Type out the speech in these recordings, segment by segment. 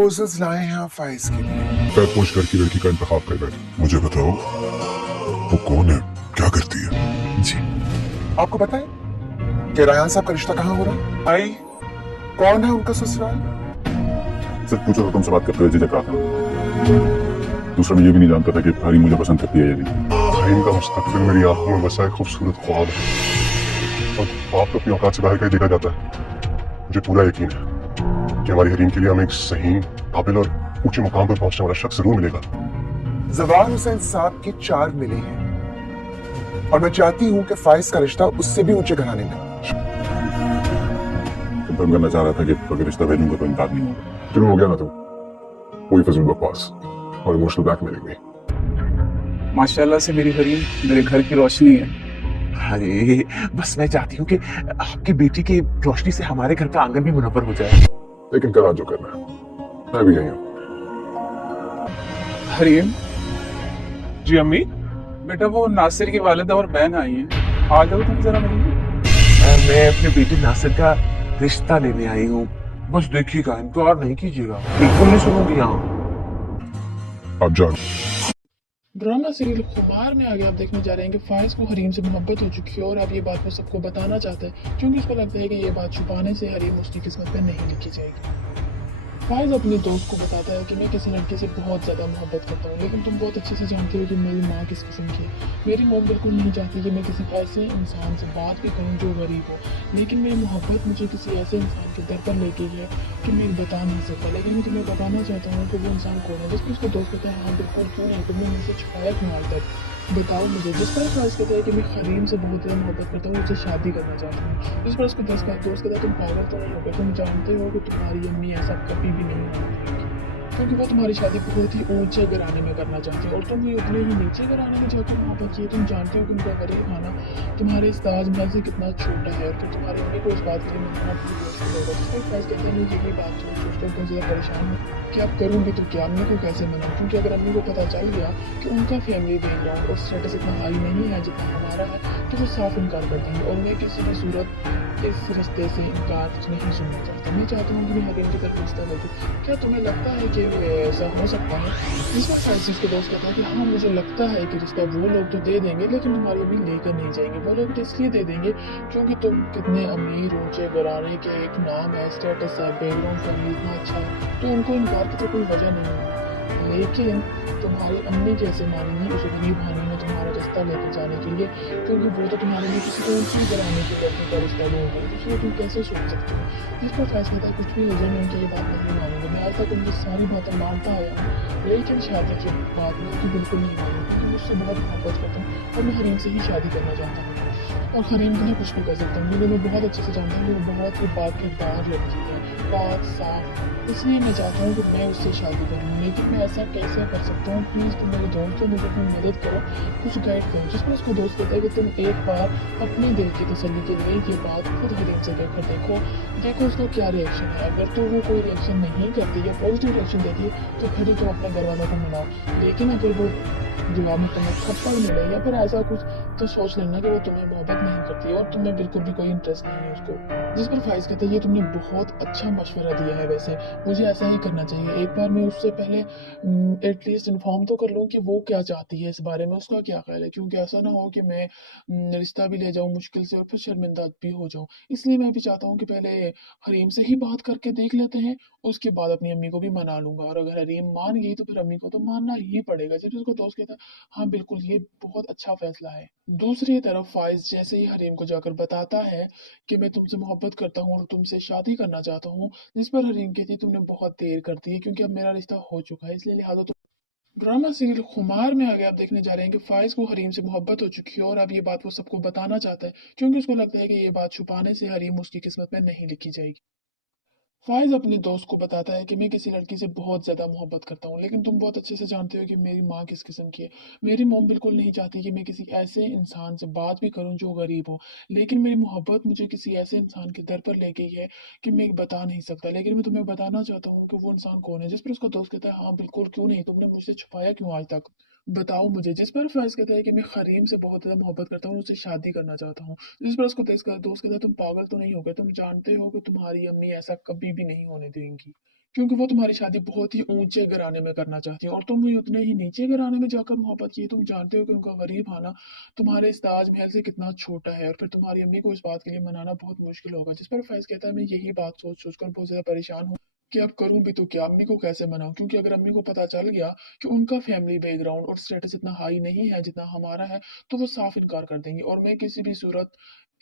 Proposals लाए हैं आप फाइज के लिए। पैर पोछ कर की लड़की का इंतखाब कर बैठ। मुझे बताओ वो कौन है, क्या करती है? जी, आपको पता है कि रायहान साहब का रिश्ता कहाँ हो रहा है? आई, कौन है उनका ससुराल? सच पूछो तो तुमसे बात करते हुए झिझक रहा था। दूसरा मैं ये भी नहीं जानता था कि हरीम मुझे पसंद करती है या नहीं। हरीम का मुस्तकबिल मेरी आंखों में बसा एक खूबसूरत ख्वाब है और ख्वाब तो अपनी औकात से बाहर का ही देखा जाता है। मुझे पूरा यकीन है कि हमारी हरीम के लिए हमें एक सही, काबिल और ऊंचे मुकाम पर पहुंचने वाला शख्स जरूर मिलेगा। जवार हुसैन साहब के 4 मिले हैं और मैं चाहती हूँ कि फाइज का रिश्ता उससे भी ऊंचे घराने में। कंफर्म करना चाह रहा था कि अगर रिश्ता भेजूंगा तो इनकार नहीं होगा। शुरू हो गया ना तो कोई फजूल बकवास और इमोशनल ब्लैकमेलिंग नहीं। माशाल्लाह से मेरी हरीम मेरे घर की रोशनी है। अरे बस मैं चाहती हूँ कि आपकी बेटी की रोशनी से हमारे घर का आंगन भी मुनव्वर हो जाए। लेकिन करा जो करना है, मैं भी यही हूँ। हरीम जी अम्मी। बेटा, वो नासिर की वालिदा और बहन आई हैं, आ जाओ तुम जरा मिलिए। मैं अपने बेटे नासिर का रिश्ता लेने आई हूँ। बस देखिएगा, इनकार नहीं कीजिएगा, बिल्कुल नहीं सुनूंगी यहाँ। आप जान। ड्रामा सीरियल खुमार में आगे आप देखने जा रहे हैं कि फाइज को हरीम से मोहब्बत हो चुकी है और अब ये बात वो सबको बताना चाहता है क्योंकि उसको लगता है कि ये बात छुपाने से हरीम उसकी किस्मत में नहीं लिखी जाएगी। फाइज अपने दोस्त को बताता है कि मैं किसी लड़के से बहुत ज़्यादा मोहब्बत करता हूँ, लेकिन तुम बहुत अच्छे से जानते हो कि मेरी माँ किस किस्म की है। मेरी मॉम बिल्कुल नहीं चाहती कि मैं किसी ऐसे इंसान से बात भी करूँ जो गरीब हो, लेकिन मेरी मोहब्बत मुझे किसी ऐसे इंसान के दर पर ले गई है कि मैं बता नहीं सकता। लेकिन मैं तुम्हें बताना चाहता हूँ कि वो इंसान कौन है। जिसको उसका दोस्त कहता है हाँ बिल्कुल, क्यों नहीं, तुमने मुझसे छुपाया क्यों आज तक, बताओ मुझे। जिस पर फाइज कहता है कि मैं हरीम से बहुत ज़्यादा मोहब्बत करता हूँ, उससे शादी करना चाहता हूँ। जिस पर उसका दोस्त कहता है तुम पागल तो नहीं हो गए, तुम जानते हो कि तुम्हारी अम्मी ऐसा कभी भी नहीं होगी क्योंकि वो तुम्हारी शादी बहुत ही ऊंचे घराने में करना चाहती है और तुम भी उतने ही नीचे घराने में जाकर वहाँ पर किए। तुम जानते हो कि उनका गरीब खाना तुम्हारे इस ताजमहल से कितना छोटा है और फिर तुम्हारी अम्मी को इस बात के लिए मनाना बहुत मुश्किल होगा। जिसको फैस कहते हैं मैं यही बात सोचते हो बहुत ज़्यादा परेशान हूँ कि आप करूँगी तो क्या, अम्मी को कैसे मनाऊँ, क्योंकि अगर अम्मी को पता चल गया कि उनका फैमिली बैकग्राउंड और स्टेटस इतना हाई नहीं है जितना हमारा है तो वो साफ इनकार कर देंगे और मैं किसी भी सूरत इस रिश्ते से इनकार नहीं सुनना चाहता। मैं चाहता हूँ कि मैं हरीम की तरफ रिश्ता ले दूँ। क्या तुम्हें लगता है कि ऐसा हो सकता है? जिसमें फैंसिस के दोस्त कहता है कि हाँ मुझे लगता है कि रिश्ता वो लोग तो दे देंगे लेकिन तुम्हारी अभी लेकर नहीं जाएंगे। वो लोग तो इसलिए दे देंगे क्योंकि तुम कितने अमीर ऊंचे घराने के, एक नाम है, स्टेटस है, बैकग्राउंड फैमिली इतना अच्छा है, तो उनको इनकार की तो कोई वजह नहीं है। लेकिन तुम्हारी अम्मी कैसे मानेंगी उस गरीब हानि में तुम्हारा रिश्ता लेकर जाने के लिए, क्योंकि वो तो तुम्हारे लिए किसी को ऊंची घराने के लड़के का रिश्ता ढूंढ रहे, तो तुम कैसे सोच सकते हो? जिस पर फैसला था कुछ भी हो जाए मैं उनकी ये बात नहीं मानूंगा। मैं आज तक उनकी सारी बातें मानता आया हूँ लेकिन शादी के बाद में उनकी बिल्कुल नहीं मानूंगी क्योंकि मुझसे बहुत मोहब्बत करता हूँ और मैं हरीम से ही शादी करना चाहता हूँ और हरीम के लिए कुछ भी कर सकता हूँ। मैं बहुत अच्छे से जानता हूँ कि वो बहुत ही बाकीदार लड़की है, बात साफ, इसलिए मैं चाहता हूँ कि मैं उससे शादी करूँ। लेकिन मैं ऐसा कैसे कर सकता हूँ? प्लीज़ तुम मेरे दोस्त हो, मुझे अपनी मदद करो, कुछ गाइड करो। जिस पर उसका दोस्त कहता है कि तुम एक बार अपने दिल की तसल्ली के लिए ये बात खुद हरीम से कहकर देखो उसका क्या रिएक्शन है। अगर तो वो कोई रिएक्शन नहीं करती या पॉजिटिव रिएक्शन देती है तो फिर तुम अपने घर वालों को मनाओ, लेकिन अगर वो जवाब में तुम्हें थप्पड़ मिले या फिर ऐसा कुछ तो सोच लेना कि वो तुम्हें मोहब्बत नहीं करती और तुम्हें बिल्कुल भी कोई इंटरेस्ट नहीं है उसको। जिस पर फाइज कहता है ये तुमने बहुत अच्छा मशवरा दिया है, वैसे मुझे ऐसा ही करना चाहिए। एक बार मैं उससे पहले एटलीस्ट इन्फॉर्म तो कर लूँ कि वो क्या चाहती है इस बारे में, उसका क्या ख्याल है, क्योंकि ऐसा ना हो कि मैं रिश्ता भी ले जाऊँ मुश्किल से और फिर शर्मिंदा भी हो जाऊँ। इसलिए मैं भी चाहता हूँ कि पहले हरीम से ही बात करके देख लेते हैं, उसके बाद अपनी अम्मी को भी मना लूंगा और अगर हरीम मान गई तो फिर अम्मी को तो मानना ही पड़ेगा। जब उसका दोस्त कहता है हाँ बिल्कुल ये बहुत अच्छा फैसला है। दूसरी तरफ फाइज जैसे ही हरीम को जाकर बताता है कि मैं तुमसे मोहब्बत करता हूँ और तुमसे शादी करना चाहता हूँ, जिस पर हरीम कहती है तुमने बहुत देर कर दी है क्योंकि अब मेरा रिश्ता हो चुका है, इसलिए लिहाजा तो ड्रामा सीरियल खुमार में आगे आप देखने जा रहे हैं कि फाइज को हरीम से मोहब्बत हो चुकी है और अब ये बात वो सबको बताना चाहता है क्योंकि उसको लगता है कि ये बात छुपाने से हरीम उसकी किस्मत में नहीं लिखी जाएगी। फाइज अपने दोस्त को बताता है कि मैं किसी लड़की से बहुत ज़्यादा मोहब्बत करता हूँ, लेकिन तुम बहुत अच्छे से जानते हो कि मेरी माँ किस किस्म की है। मेरी मॉम बिल्कुल नहीं चाहती कि मैं किसी ऐसे इंसान से बात भी करूँ जो गरीब हो, लेकिन मेरी मोहब्बत मुझे किसी ऐसे इंसान के दर पर ले गई है कि मैं बता नहीं सकता। लेकिन मैं तुम्हें बताना चाहता हूँ कि वो इंसान कौन है। जिस पर उसका दोस्त कहता है हाँ बिल्कुल, क्यों नहीं, तुमने मुझसे छुपाया क्यों आज तक, बताओ मुझे। जिस पर फैज कहता है कि मैं हरीम से बहुत ज़्यादा मोहब्बत करता हूँ, उससे शादी करना चाहता हूँ। जिस पर उसको दोस्त कहता है तुम पागल तो नहीं हो गए, तुम जानते हो कि तुम्हारी अम्मी ऐसा कभी भी नहीं होने देंगी। क्योंकि वो तुम्हारी शादी बहुत ही ऊंचे घराने में करना चाहती है और तुम भी उतने ही नीचे घराने में जाकर मोहब्बत की। तुम जानते हो कि उनका गरीब आना तुम्हारे इस ताजमहल से कितना छोटा है और फिर तुम्हारी अम्मी को इस बात के लिए मनाना बहुत मुश्किल होगा। जिस पर फैज कहता है मैं यही बात सोच सोच कर बहुत ज्यादा परेशान हूँ कि अब करूं भी तो क्या, अम्मी को कैसे मनाऊं, क्योंकि अगर अम्मी को पता चल गया कि उनका फैमिली बैकग्राउंड और स्टेटस इतना हाई नहीं है जितना हमारा है तो वो साफ इनकार कर देंगी और मैं किसी भी सूरत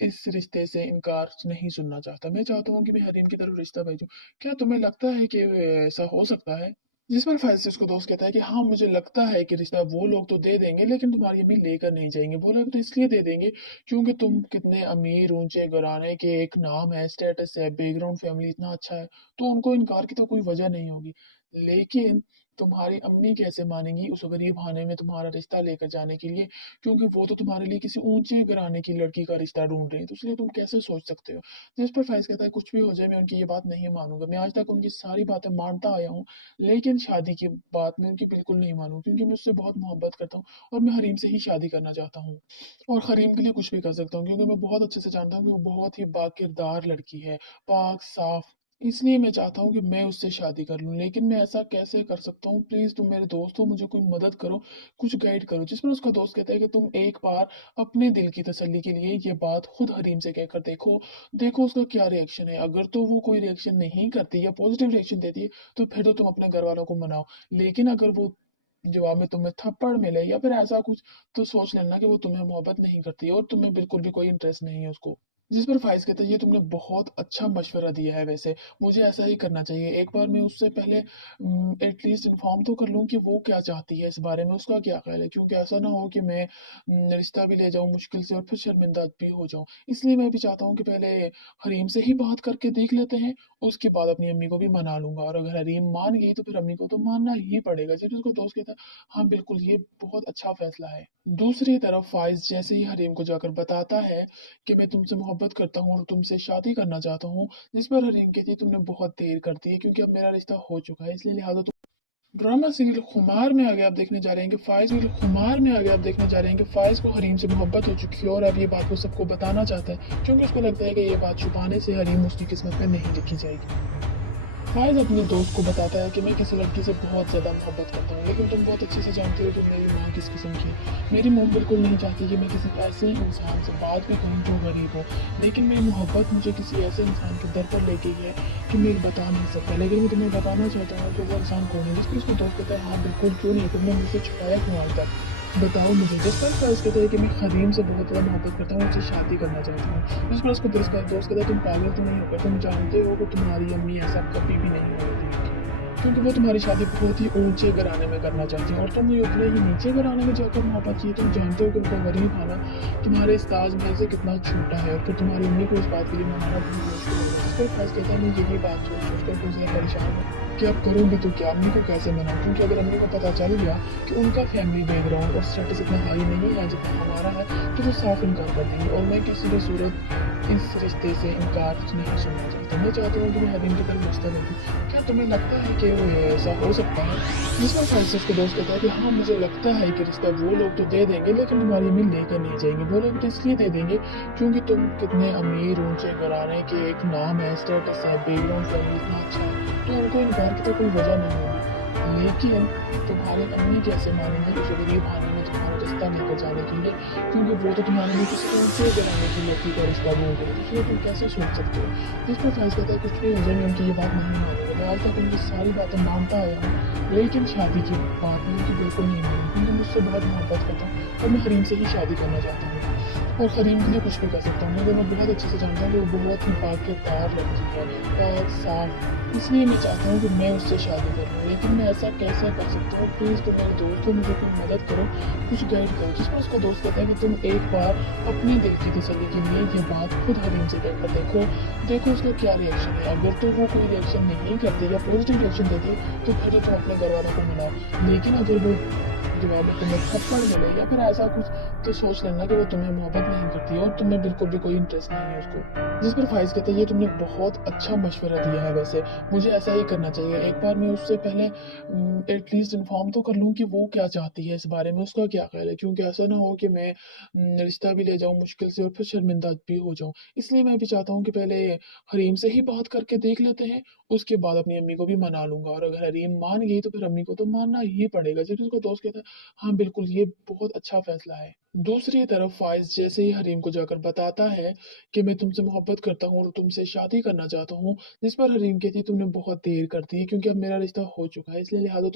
इस रिश्ते से इनकार नहीं सुनना चाहता। मैं चाहता हूँ कि मैं हरीम की तरफ रिश्ता भेजूं। क्या तुम्हें लगता है कि ऐसा हो सकता है? जिस पर फैज से उसको दोस्त कहता है कि हाँ मुझे लगता है कि रिश्ता वो लोग तो दे देंगे लेकिन तुम्हारी अम्मी लेकर नहीं जाएंगे। वो लोग तो इसलिए दे देंगे क्योंकि तुम कितने अमीर ऊंचे घराने के, एक नाम है, स्टेटस है, बैकग्राउंड फैमिली इतना अच्छा है, तो उनको इनकार की तो कोई वजह नहीं होगी। लेकिन तुम्हारी अम्मी कैसे मानेंगी उस गरीब खाने में तुम्हारा रिश्ता लेकर जाने के लिए, क्योंकि वो तो तुम्हारे लिए किसी ऊंचे घराने की लड़की का रिश्ता ढूंढ रही है, तो इसलिए तुम कैसे सोच सकते हो? जिस पर फैज कहता है कुछ भी हो जाए मैं उनकी ये बात नहीं मानूंगा। मैं आज तक उनकी सारी बातें मानता आया हूँ लेकिन शादी की बात मैं उनकी बिल्कुल नहीं मानूं, क्योंकि मैं उससे बहुत मोहब्बत करता हूँ और मैं हरीम से ही शादी करना चाहता हूँ और हरीम के लिए कुछ भी कर सकता हूँ, क्योंकि मैं बहुत अच्छे से जानता हूँ कि वो बहुत ही बाकिरदार लड़की है, पाक साफ। इसलिए मैं चाहता हूँ कि मैं उससे शादी कर लूँ, लेकिन मैं ऐसा कैसे कर सकता हूँ? प्लीज तुम मेरे दोस्त हो, मुझे कोई मदद करो, कुछ गाइड करो। जिस पर उसका दोस्त कहता है कि तुम एक बार अपने दिल की तसल्ली के लिए ये बात खुद हरीम से कहकर देखो, देखो उसका क्या रिएक्शन है। अगर तो वो कोई रिएक्शन नहीं करती या पॉजिटिव रिएक्शन देती है तो फिर तो तुम अपने घर वालों को मनाओ, लेकिन अगर वो जवाब में तुम्हें थप्पड़ मिले या फिर ऐसा कुछ, तो सोच लेना कि वो तुम्हें मोहब्बत नहीं करती और तुम्हें बिल्कुल भी कोई इंटरेस्ट नहीं है उसको। जिस पर फाइज कहता है ये तुमने बहुत अच्छा मशवरा दिया है, वैसे मुझे ऐसा ही करना चाहिए। एक बार मैं उससे पहले एटलीस्ट इन्फॉर्म तो कर लूँ कि वो क्या चाहती है, इस बारे में उसका क्या ख्याल है, क्योंकि ऐसा ना हो कि मैं रिश्ता भी ले जाऊँ मुश्किल से और फिर शर्मिंदा भी हो जाऊँ। इसलिए मैं भी चाहता हूँ कि पहले हरीम से ही बात करके देख लेते हैं, उसके बाद अपनी अम्मी को भी मना लूंगा और अगर हरीम मान गई तो फिर अम्मी को तो मानना ही पड़ेगा। जब उसको दोस्त कहता है हाँ बिल्कुल ये बहुत अच्छा फैसला है। दूसरी तरफ फाइज जैसे ही हरीम को जाकर बताता है कि मैं तुमसे मोहब्बत करता हूँ और तुमसे शादी करना चाहता हूँ, जिस पर हरीम कहती है तुमने बहुत देर कर दी है क्योंकि अब मेरा रिश्ता हो चुका है, इसलिए लिहाजा तुम ड्रामा सीरियल खुमार में आगे आप देखने जा रहे हैं कि फाइज को हरीम से मोहब्बत हो चुकी है और अब ये बात वो सबको बताना चाहता है, क्योंकि उसको लगता है कि ये बात छुपाने से हरीम उसकी किस्मत में नहीं लिखी जाएगी। फायद अपने दोस्त को बताता है कि मैं किसी लड़की से बहुत ज़्यादा मोहब्बत करता हूँ, लेकिन तुम बहुत अच्छे से जानते हो कि मेरी माँ किस किस्म की है। मेरी मॉम बिल्कुल नहीं चाहती कि मैं किसी ऐसे इंसान से बात भी करूँ जो गरीब हो, लेकिन मेरी मोहब्बत मुझे किसी ऐसे इंसान के दर पर ले गई है कि मैं बता नहीं सकता, लेकिन मैं तुम्हें बताना चाहता हूँ कि वो इंसान कौन है। जिस पर उसको दोस्त कहता है हाँ बिल्कुल, क्यों नहीं, तुमने मुझसे छुपाया क्यों आज तक, बताओ मुझे। जिस पर फैज कहता है कि मैं हरीम से बहुत ज़्यादा मोहब्बत करता हूँ, उससे शादी करना चाहता हूँ। जिस पर उसको दोस्त कहता है तुम पागल तो नहीं होगा, तुम जानते हो कि तुम्हारी अम्मी ऐसा कभी भी नहीं होगी, क्योंकि वो तुम्हारी शादी बहुत ही ऊंचे घराने में करना चाहती है और तुम भी उतने ही नीचे घराने में जाकर मोहब्बत की। तुम जानते हो कि उनका गरीब आना तुम्हारे इस ताजमहल से कितना छोटा है और फिर तुम्हारी अम्मी को इस बात के लिए मनाना बहुत मुश्किल होगा। जिस पर फैज कहता है मैं यही बात सोच सोच कर बहुत ज़्यादा परेशान हूँ कि अब करूँ भी तो क्या, अम्मी को कैसे मनाऊँ, क्योंकि अगर अम्मी को पता चल गया कि उनका फैमिली बैकग्राउंड और स्टेटस इतना हाई नहीं है जितना हमारा है तो वो साफ इनकार कर देंगे और मैं किसी भी सूरत इस रिश्ते से इनकार नहीं सुनना चाहता। मैं चाहता हूँ कि मैं हरीम की तरफ रिश्ता भेजूँ। क्या तुम्हें लगता है कि ऐसा हो सकता है? जिस पर फैसले को दोस्त कहता है कि हाँ मुझे लगता है कि रिश्ता वो लोग तो दे देंगे लेकिन तुम्हारी अम्मी लेकर नहीं जाएंगे। वो लोग तो इसलिए दे देंगे क्योंकि तुम कितने अमीर ऊंचे घराने के, एक नाम है, स्टेटस है, बैकग्राउंड फैमिली इतना अच्छा है, तो उनको इनकार की तो कोई वजह नहीं होगी। लेकिन तुम्हारी अम्मी कैसे मानेंगे उस गरीब खाने में तुम्हारा रिश्ता लेकर जाने के लिए, क्योंकि वो तो तुम्हारे लिए किसी ऊंचे घराने की लड़की का रिश्ता ढूंढ रहे, इसलिए तुम कैसे सोच सकते हो? जिस पर फैज कहता है कुछ भी हो जाए मैं उनकी ये बात नहीं मानूंगा। मैं आज तक उनकी सारी बातें मानता आया हूँ लेकिन शादी की बात मैं उनकी बिल्कुल नहीं मानूंगी, क्योंकि मैं उससे बहुत मोहब्बत करता हूँ और मैं हरीम से ही शादी करना चाहता हूँ और हरीम के लिए कुछ भी कर सकता हूँ, मगर मैं बहुत अच्छे से जानता हूँ कि वो बहुत ही बाकिरदार लड़की है, बहुत साफ। इसलिए मैं चाहता हूँ कि मैं उससे शादी कर लूँ, लेकिन मैं ऐसा कैसे कर सकता हूँ? प्लीज़ तुम मेरे दोस्त हो, मुझे कोई मदद करो, कुछ गाइड करो। जिस पर उसका दोस्त कहता है कि तुम एक बार अपने दिल की तसल्ली के लिए ये बात खुद हरीम से कहकर देखो, देखो उसका क्या रिएक्शन है। अगर तो वो कोई रिएक्शन नहीं करती या पॉजिटिव रिएक्शन देती तो फिर तो तुम अपने घर वालों को मनाओ, लेकिन अगर वो जवाब में तुम्हें थप्पड़ मिले या फिर ऐसा कुछ, तो सोच लेना कि वो तुम्हें मोहब्बत नहीं करती और तुम्हें बिल्कुल भी कोई इंटरेस्ट नहीं है उसको। जिस पर फाइज कहते हैं ये तुमने बहुत अच्छा मशवरा दिया है, वैसे मुझे ऐसा ही करना चाहिए। एक बार मैं उससे पहले एटलीस्ट इन्फॉर्म तो कर लूँ कि वो क्या चाहती है, इस बारे में उसका क्या ख्याल है, क्योंकि ऐसा ना हो कि मैं रिश्ता भी ले जाऊँ मुश्किल से और फिर शर्मिंदा भी हो जाऊँ। इसलिए मैं भी चाहता हूँ कि पहले हरीम से ही बात करके देख लेते हैं, उसके बाद अपनी अम्मी को भी मना लूंगा, और अगर हरीम मान गई तो फिर अम्मी को तो मानना ही पड़ेगा। जब उसका दोस्त कहता है हाँ बिल्कुल ये बहुत अच्छा फैसला है। दूसरी तरफ फाइज जैसे ही हरीम को जाकर बताता है कि मैं तुमसे मोहब्बत करता हूँ और तुमसे शादी करना चाहता हूँ, जिस पर हरीम कहती है तुमने बहुत देर कर दी है क्योंकि अब मेरा रिश्ता हो चुका है, इसलिए लिहाजा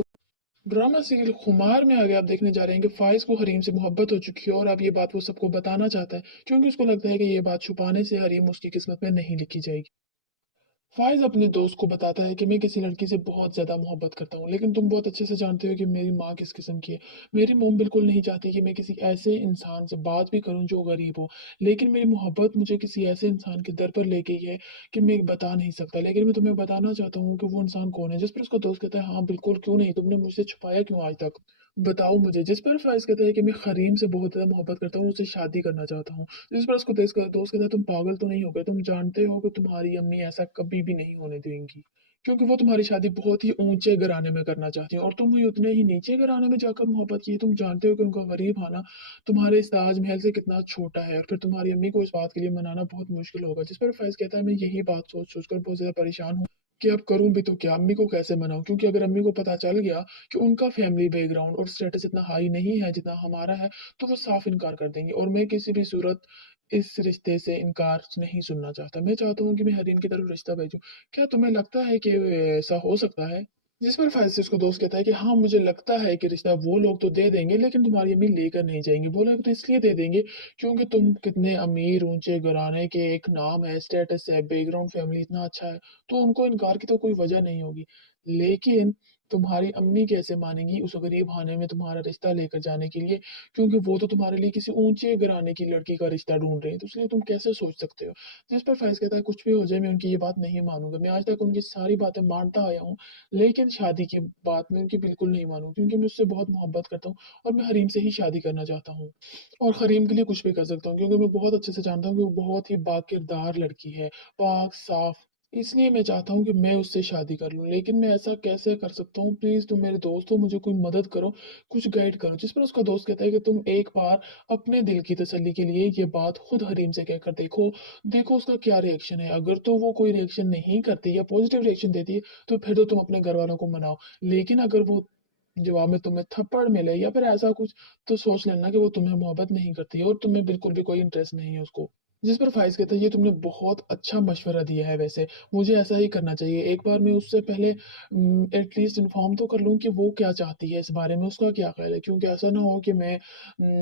ड्रामा सीरियल खुमार में आगे आप देखने जा रहे हैं कि फाइज को हरीम से मोहब्बत हो चुकी है और अब ये बात वो सबको बताना चाहता है, क्योंकि उसको लगता है कि ये बात छुपाने से हरीम उसकी किस्मत में नहीं लिखी जाएगी। फाइज अपने दोस्त को बताता है कि मैं किसी लड़की से बहुत ज्यादा मोहब्बत करता हूँ, लेकिन तुम बहुत अच्छे से जानते हो कि मेरी माँ किस किस्म की है। मेरी मोम बिल्कुल नहीं चाहती कि मैं किसी ऐसे इंसान से बात भी करूं जो गरीब हो, लेकिन मेरी मोहब्बत मुझे किसी ऐसे इंसान के दर पर ले गई है कि मैं बता नहीं सकता। लेकिन मैं तुम्हें बताना चाहता हूँ कि वो इंसान कौन है। जिस पर उसका दोस्त कहता है हाँ बिल्कुल, क्यों नहीं, तुमने मुझसे छुपाया क्यों आज तक, बताओ मुझे। जिस पर फाइज कहता है कि मैं खरीम से बहुत ज्यादा मोहब्बत करता हूँ, उससे शादी करना चाहता हूँ। जिस पर उसको दोस्त कहता है तुम पागल तो नहीं हो गए, तुम जानते हो कि तुम्हारी अम्मी ऐसा कभी भी नहीं होने देंगी, क्योंकि वो तुम्हारी शादी बहुत ही ऊंचे घराने में करना चाहती है और तुम ही उतने ही नीचे घराने में जाकर मोहब्बत की है। तुम जानते हो कि उनका गरीब आना तुम्हारे इस ताजमहल से कितना छोटा है, और फिर तुम्हारी अम्मी को इस बात के लिए मनाना बहुत मुश्किल होगा। जिस पर फैज कहता है मैं यही बात सोच सोच कर बहुत ज्यादा परेशान हूँ कि अब करूं भी तो क्या, अम्मी को कैसे मनाऊं, क्योंकि अगर अम्मी को पता चल गया कि उनका फैमिली बैकग्राउंड और स्टेटस इतना हाई नहीं है जितना हमारा है, तो वो साफ इनकार कर देंगे, और मैं किसी भी सूरत इस रिश्ते से इनकार नहीं सुनना चाहता। मैं चाहता हूँ कि मैं हरीम की तरफ रिश्ता भेजूं। क्या तुम्हें लगता है कि ऐसा हो सकता है? जिस पर फैज से उसका दोस्त कहता है कि हाँ मुझे लगता है कि रिश्ता वो लोग तो दे देंगे, लेकिन तुम्हारी अम्मी लेकर नहीं जाएंगे। वो लोग तो इसलिए दे देंगे क्योंकि तुम कितने अमीर ऊंचे घराने के, एक नाम है, स्टेटस है, बैकग्राउंड फैमिली इतना अच्छा है, तो उनको इनकार की तो कोई वजह नहीं होगी। लेकिन तुम्हारी अम्मी कैसे मानेंगी उस गरीब खाने में तुम्हारा रिश्ता लेकर जाने के लिए, क्योंकि वो तो तुम्हारे लिए किसी ऊंचे घराने की लड़की का रिश्ता ढूंढ रहे हैं, तो इसलिए तुम कैसे सोच सकते हो। जिस पर फैज कहता है कुछ भी हो जाए मैं उनकी ये बात नहीं मानूंगा, मैं आज तक उनकी सारी बातें मानता आया हूँ, लेकिन शादी की बात मैं उनकी बिल्कुल नहीं मानूं, क्योंकि मैं उससे बहुत मोहब्बत करता हूँ और मैं हरीम से ही शादी करना चाहता हूँ, और हरीम के लिए कुछ भी कर सकता हूँ, क्योंकि मैं बहुत अच्छे से जानता हूँ कि वो बहुत ही बाकिरदार लड़की है, पाक साफ। इसलिए मैं चाहता हूँ कि मैं उससे शादी कर लूँ, लेकिन मैं ऐसा कैसे कर सकता हूँ? प्लीज तुम मेरे दोस्त हो, मुझे कोई मदद करो, कुछ गाइड करो। जिस पर उसका दोस्त कहता है कि तुम एक बार अपने दिल की तसल्ली के लिए ये बात खुद हरीम से कहकर देखो, देखो उसका क्या रिएक्शन है। अगर तो वो कोई रिएक्शन नहीं करती या पॉजिटिव रिएक्शन देती है तो फिर तो तुम अपने घर वालों को मनाओ, लेकिन अगर वो जवाब में तुम्हें थप्पड़ मिले या फिर ऐसा कुछ, तो सोच लेना कि वो तुम्हें मोहब्बत नहीं करती है और तुम्हें बिल्कुल भी कोई इंटरेस्ट नहीं है उसको। जिस पर फाइज कहता है ये तुमने बहुत अच्छा मशवरा दिया है, वैसे मुझे ऐसा ही करना चाहिए। एक बार मैं उससे पहले एटलीस्ट इन्फॉर्म तो कर लूँ कि वो क्या चाहती है, इस बारे में उसका क्या ख्याल है, क्योंकि ऐसा ना हो कि मैं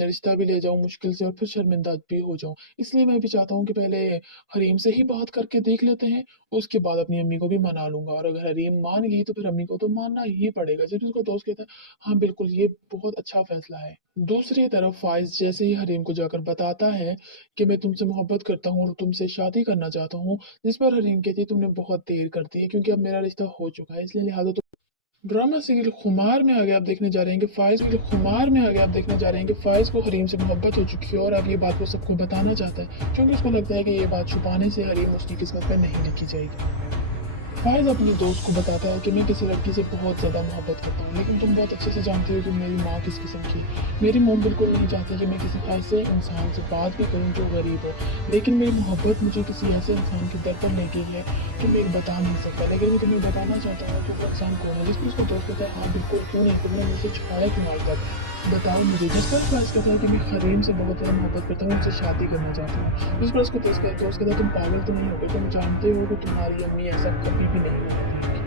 रिश्ता भी ले जाऊँ मुश्किल से और फिर शर्मिंदा भी हो जाऊँ। इसलिए मैं भी चाहता हूँ कि पहले हरीम से ही बात करके देख लेते हैं, उसके बाद अपनी अम्मी को भी मना लूंगा, और अगर हरीम मान गई तो फिर अम्मी को तो मानना ही पड़ेगा। जब उसका दोस्त कहता है हाँ बिल्कुल ये बहुत अच्छा फैसला है। दूसरी तरफ फाइज जैसे ही हरीम को जाकर बताता है कि मैं तुमसे मोहब्बत करता हूँ और तुमसे शादी करना चाहता हूँ, जिस पर हरीम कहती है तुमने बहुत देर कर दी है क्योंकि अब मेरा रिश्ता हो चुका है, इसलिए लिहाजा ड्रामा सीरियल खुमार में आगे आप देखने जा रहे हैं कि फाइज को हरीम से मोहब्बत हो चुकी है और अब ये बात वो सबको बताना चाहता है, क्योंकि उसको लगता है कि ये बात छुपाने से हरीम उसकी किस्मत में नहीं लिखी जाएगी। फाइज अपने दोस्त को बताता है कि मैं किसी लड़की से बहुत ज्यादा मोहब्बत करता हूँ, लेकिन तुम बहुत अच्छे से जानते हो कि मेरी माँ किस किस्म की है। मेरी मोम बिल्कुल नहीं चाहती कि मैं किसी ऐसे इंसान से बात भी करूँ जो गरीब हो, लेकिन मेरी मोहब्बत मुझे किसी ऐसे इंसान के दर पर ले गई है कि मैं बता नहीं सकता। लेकिन मैं तुम्हें बताना चाहता हूँ कि वो इंसान कौन है। जिसमें उसको दोस्त कहता है हाँ बिल्कुल, क्यों नहीं, तुमने मुझसे छुपाया क्यों आज तक, बताओ मुझे। जिस पर फैज कहता है कि मैं हरीम से बहुत ज्यादा मोहब्बत करता हूँ, उनसे शादी करना चाहता हूँ। जिस पर उसको दोस्त कहता है तुम पागल तो नहीं हो गए, तुम जानते हो कि तुम्हारी अम्मी ऐसा कभी भी नहीं होगी,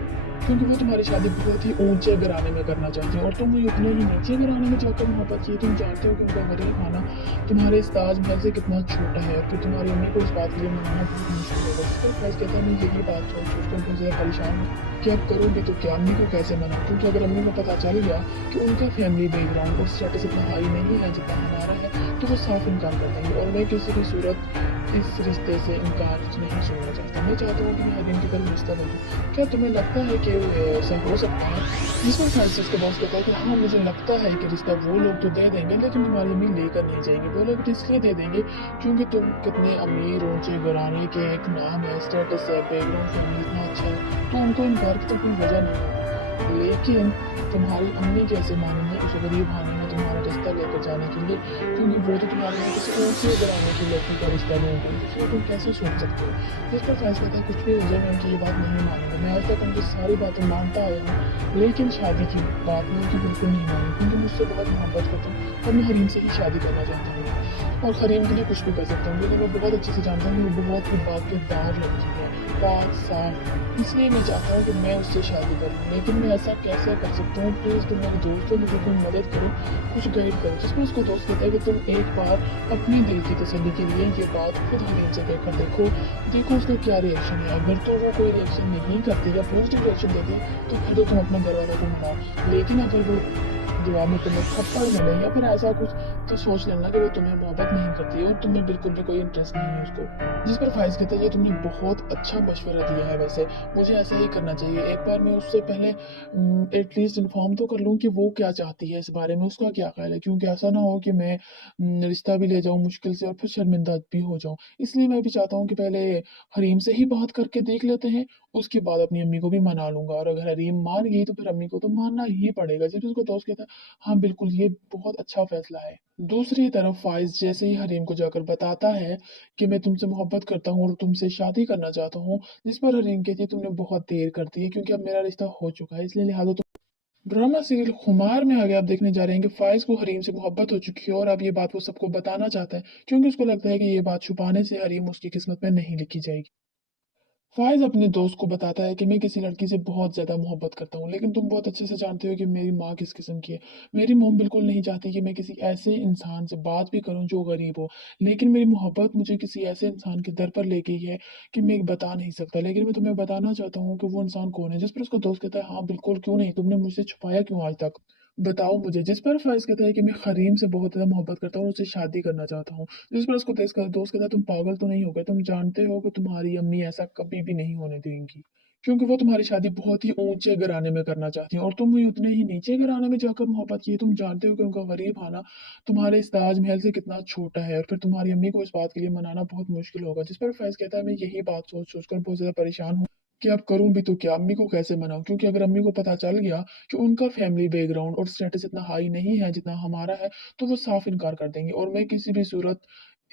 क्योंकि वो तुम्हारी शादी बहुत ही ऊंचे घराने में करना चाहती है और तुम भी उतने ही नीचे घराने में जाकर मोहब्बत की। तुम जानते हो कि उनका गरीब खाना तुम्हारे इस ताजमहल से कितना छोटा है, और फिर तुम्हारी अम्मी को इस बात के लिए मनाना बहुत मुश्किल होगा। जिस पर फैज कहता है मैं यही बात सोच सोच कर बहुत ज्यादा परेशान हूँ कि अब करोगे तो क्या, अम्मी को कैसे मनाऊं, क्योंकि अगर अम्मी को पता चल गया कि उनका फैमिली बैकग्राउंड और स्टेटस इतना हाई नहीं है जितना हमारा है, तो वो साफ इनकार कर देंगे, और मैं किसी भी सूरत इस रिश्ते से इनकार नहीं सुनना चाहता। मैं चाहता हूँ कि मैं हरीम की तरफ रिश्ता भेजूं। क्या तुम्हें लगता है कि ऐसा हो सकता है? जिसमें फैंसिस के बॉस कहता है कि हाँ मुझे लगता है कि रिश्ता वो लोग तो दे देंगे, लेकिन तुम्हारी अम्मी लेकर नहीं जाएंगे। वो लोग इसलिए दे देंगे क्योंकि तुम कितने अमीर ऊंचे घराने के, एक नाम है, स्टेटस है, बैकग्राउंड फैमिली इतना अच्छा है, तो उनको इनकार की तो कोई वजह नहीं है। लेकिन तुम्हारी अम्मी कैसे मानेंगे उस गरीब खाने में तुम्हारा रिश्ता लेकर जाने के लिए, क्योंकि वो तो तुम्हारे लिए किसी ऊंचे घराने की लड़की का रिश्ता ढूंढ रही है, इसलिए तुम कैसे सोच सकते हो। जिस पर फैसला कहता है कुछ भी हो जाए मैं उनकी ये बात नहीं मानूंगा। मैं आज तक उनकी सारी बातें मानता आया हूँ, लेकिन शादी की बात मैं उनकी बिल्कुल नहीं मानूंगी, क्योंकि मुझसे बहुत मोहब्बत करता हूँ और मैं हरीम से ही शादी करना चाहता हूँ। और हरीम के लिए कुछ भी कर सकता हूँ, क्योंकि मैं बहुत अच्छे से जानता हूँ कि वो बहुत ही बाकिरदार लड़की है, पाक साफ। इसलिए मैं चाहता हूँ कि मैं उससे शादी करूँ, लेकिन मैं ऐसा कैसे कर सकता हूँ। प्लीज़ तुम मेरे दोस्त हो, मुझे कोई मदद करो, कुछ गाइड करो। जिसमें उसको दोस्त कहता है कि तुम एक बार अपने दिल की तसल्ली के लिए ये बात खुद हरीम से कहकर देखो उसका क्या रिएक्शन है। अगर तो वो कोई रिएक्शन नहीं करती या पॉजिटिव रिएक्शन देती तो फिर तो तुम अपने घर वालों को मनाओ, लेकिन अगर वो जवाब में तुम्हें थप्पड़ मिले या फिर ऐसा कुछ, तो सोच लेना कि वो तुम्हें मोहब्बत नहीं करती है और तुम्हें बिल्कुल भी कोई इंटरेस्ट नहीं है उसको। जिस पर फाइज कहता है ये तुमने बहुत अच्छा मशवरा दिया है, वैसे मुझे ऐसा ही करना चाहिए। एक बार मैं उससे पहले एटलीस्ट इन्फॉर्म तो कर लूँ कि वो क्या चाहती है इस बारे में, उसका क्या ख्याल है, क्योंकि ऐसा ना हो कि मैं रिश्ता भी ले जाऊँ मुश्किल से और फिर शर्मिंदा भी हो जाऊँ। इसलिए मैं भी चाहता हूँ कि पहले हरीम से ही बात करके देख लेते हैं, उसके बाद अपनी अम्मी को भी मना लूंगा, और अगर हरीम मान गई तो फिर अम्मी को तो मानना ही पड़ेगा। जब उसको दोस्त कहता है हाँ बिल्कुल ये बहुत अच्छा फैसला है। दूसरी तरफ फाइज जैसे ही हरीम को जाकर बताता है कि मैं तुमसे मोहब्बत करता हूँ और तुमसे शादी करना चाहता हूँ, जिस पर हरीम कहती है तुमने बहुत देर कर दी है, क्योंकि अब मेरा रिश्ता हो चुका है, इसलिए लिहाजा तुम। ड्रामा सीरियल खुमार में आगे आप देखने जा रहे हैं कि फाइज को हरीम से मोहब्बत हो चुकी है और अब ये बात वो सबको बताना चाहता है, क्योंकि उसको लगता है कि ये बात छुपाने से हरीम उसकी किस्मत में नहीं लिखी जाएगी। फ़ाइज़ अपने दोस्त को बताता है कि मैं किसी लड़की से बहुत ज़्यादा मोहब्बत करता हूँ, लेकिन तुम बहुत अच्छे से जानते हो कि मेरी माँ किस किस्म की है। मेरी मॉम बिल्कुल नहीं चाहती कि मैं किसी ऐसे इंसान से बात भी करूँ जो गरीब हो, लेकिन मेरी मोहब्बत मुझे किसी ऐसे इंसान के दर पर ले गई है कि मैं बता नहीं सकता। लेकिन मैं तुम्हें बताना चाहता हूँ कि वो इंसान कौन है। जिस पर उसका दोस्त कहता है, हाँ बिल्कुल, क्यों नहीं? तुमने मुझसे छुपाया क्यों आज तक? बताओ मुझे। जिस पर फ़ाइज़ कहता है कि मैं करीम से बहुत ज़्यादा मोहब्बत करता हूँ और उससे शादी करना चाहता हूँ। जिस पर उसको दोस्त कहता है, तुम पागल तो नहीं हो गए? तुम जानते हो कि तुम्हारी अम्मी ऐसा कभी भी नहीं होने देंगी, क्योंकि वो तुम्हारी शादी बहुत ही ऊंचे घराने में करना चाहती हैं और तुम भी उतने ही नीचे घराने में जाकर मोहब्बत की है। तुम जानते हो कि उनका गरीब आना तुम्हारे इस ताजमहल से कितना छोटा है, और फिर तुम्हारी अम्मी को इस बात के लिए मनाना बहुत मुश्किल होगा। जिस पर फैज कहता है, मैं यही बात सोच सोचकर बहुत ज्यादा परेशान हूँ कि अब करूं भी तो क्या, अम्मी को कैसे मनाऊं, क्योंकि अगर अम्मी को पता चल गया कि उनका फैमिली बैकग्राउंड और स्टेटस इतना हाई नहीं है जितना हमारा है, तो वो साफ इनकार कर देंगे, और मैं किसी भी सूरत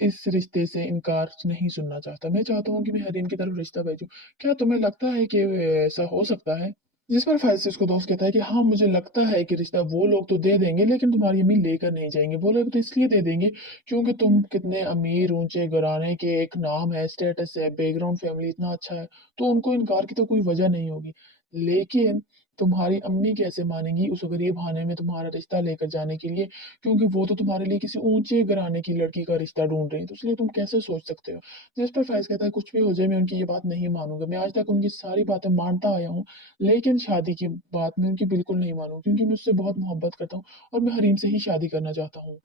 इस रिश्ते से इनकार नहीं सुनना चाहता। मैं चाहता हूँ कि मैं हरीम की तरफ रिश्ता भेजूँ। क्या तुम्हें लगता है कि ऐसा हो सकता है? जिस पर फैज़ से उसको दोस्त कहता है कि हाँ, मुझे लगता है कि रिश्ता वो लोग तो दे देंगे, लेकिन तुम्हारी अम्मी लेकर नहीं जाएँगे। वो लोग तो इसलिए दे देंगे क्योंकि तुम कितने अमीर, ऊँचे घराने के, एक नाम है, स्टेटस है, बैकग्राउंड फैमिली इतना अच्छा है, तो उनको इनकार की तो कोई वजह नहीं होगी। लेकिन तुम्हारी अम्मी कैसे मानेंगी उस गरीब खाने में तुम्हारा रिश्ता लेकर जाने के लिए, क्योंकि वो तो तुम्हारे लिए किसी ऊँचे घराने की लड़की का रिश्ता ढूँढ रही है, तो इसलिए तुम कैसे सोच सकते हो? जिस पर फैज़ कहता है, कुछ भी हो जाए मैं उनकी ये बात नहीं मानूँगा। मैं आज तक उनकी सारी बातें मानता आया हूँ, लेकिन शादी की बात मैं उनकी बिल्कुल नहीं मानूँगा, क्योंकि मैं उससे बहुत मोहब्बत करता हूँ और मैं हरीम से ही शादी करना चाहता हूँ।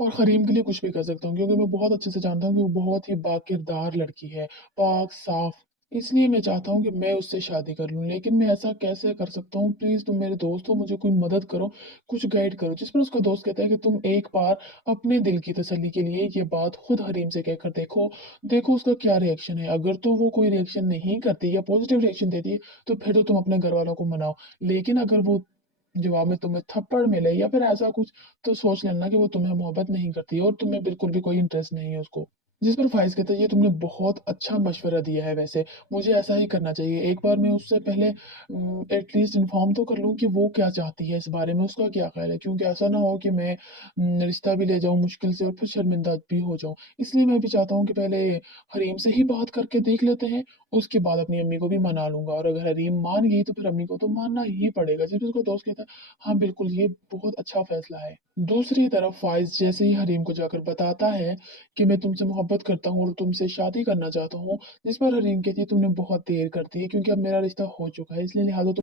और हरीम के लिए कुछ भी कर सकता हूँ, क्योंकि मैं बहुत अच्छे से जानता हूँ कि वो बहुत ही बाकिरदार लड़की है, पाक, साफ। इसलिए मैं चाहता हूँ कि मैं उससे शादी कर लूँ, लेकिन मैं ऐसा कैसे कर सकता हूँ? प्लीज़ तुम मेरे दोस्त हो, मुझे कोई मदद करो, कुछ गाइड करो। जिस पर उसका दोस्त कहता है कि तुम एक बार अपने दिल की तसल्ली के लिए ये बात खुद हरीम से कहकर देखो उसका क्या रिएक्शन है। अगर तो वो कोई रिएक्शन नहीं करती या पॉजिटिव रिएक्शन देती है, तो फिर तो तुम अपने घर वालों को मनाओ। लेकिन अगर वो जवाब में तुम्हें थप्पड़ मिले या फिर ऐसा कुछ, तो सोच लेना कि वो तुम्हें मोहब्बत नहीं करती है और तुम्हें बिल्कुल भी कोई इंटरेस्ट नहीं है उसको। जिस पर फाइज कहता है, ये तुमने बहुत अच्छा मशवरा दिया है, वैसे मुझे ऐसा ही करना चाहिए। एक बार मैं उससे पहले एटलीस्ट इन्फॉर्म तो कर लूँ कि वो क्या चाहती है इस बारे में, उसका क्या ख्याल है, क्योंकि ऐसा ना हो कि मैं रिश्ता भी ले जाऊँ मुश्किल से और फिर शर्मिंदा भी हो जाऊँ। इसलिए मैं भी चाहता हूँ कि पहले हरीम से ही बात करके देख लेते हैं, उसके बाद अपनी अम्मी को भी मना लूंगा, और अगर हरीम मान गई तो फिर अम्मी को तो मानना ही पड़ेगा। जब उसका दोस्त कहता है, हाँ बिल्कुल ये बहुत अच्छा फैसला है। दूसरी तरफ फाइज जैसे ही हरीम को जाकर बताता है कि मैं तुमसे मोहब्बत करता हूँ और तुमसे शादी करना चाहता हूँ, जिस पर हरीम कहती है तुमने बहुत देर कर दी है, क्योंकि अब मेरा रिश्ता हो चुका है, इसलिए लिहाजा तुम।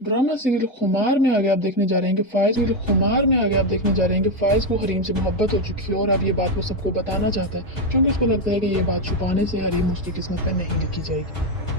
ड्रामा सीरियल खुमार में आगे आप देखने जा रहे हैं कि फाइज को हरीम से मोहब्बत हो चुकी है और अब ये बात वो सबको बताना चाहता है, क्योंकि उसको लगता है कि ये बात छुपाने से हरीम उसकी किस्मत में नहीं लिखी जाएगी।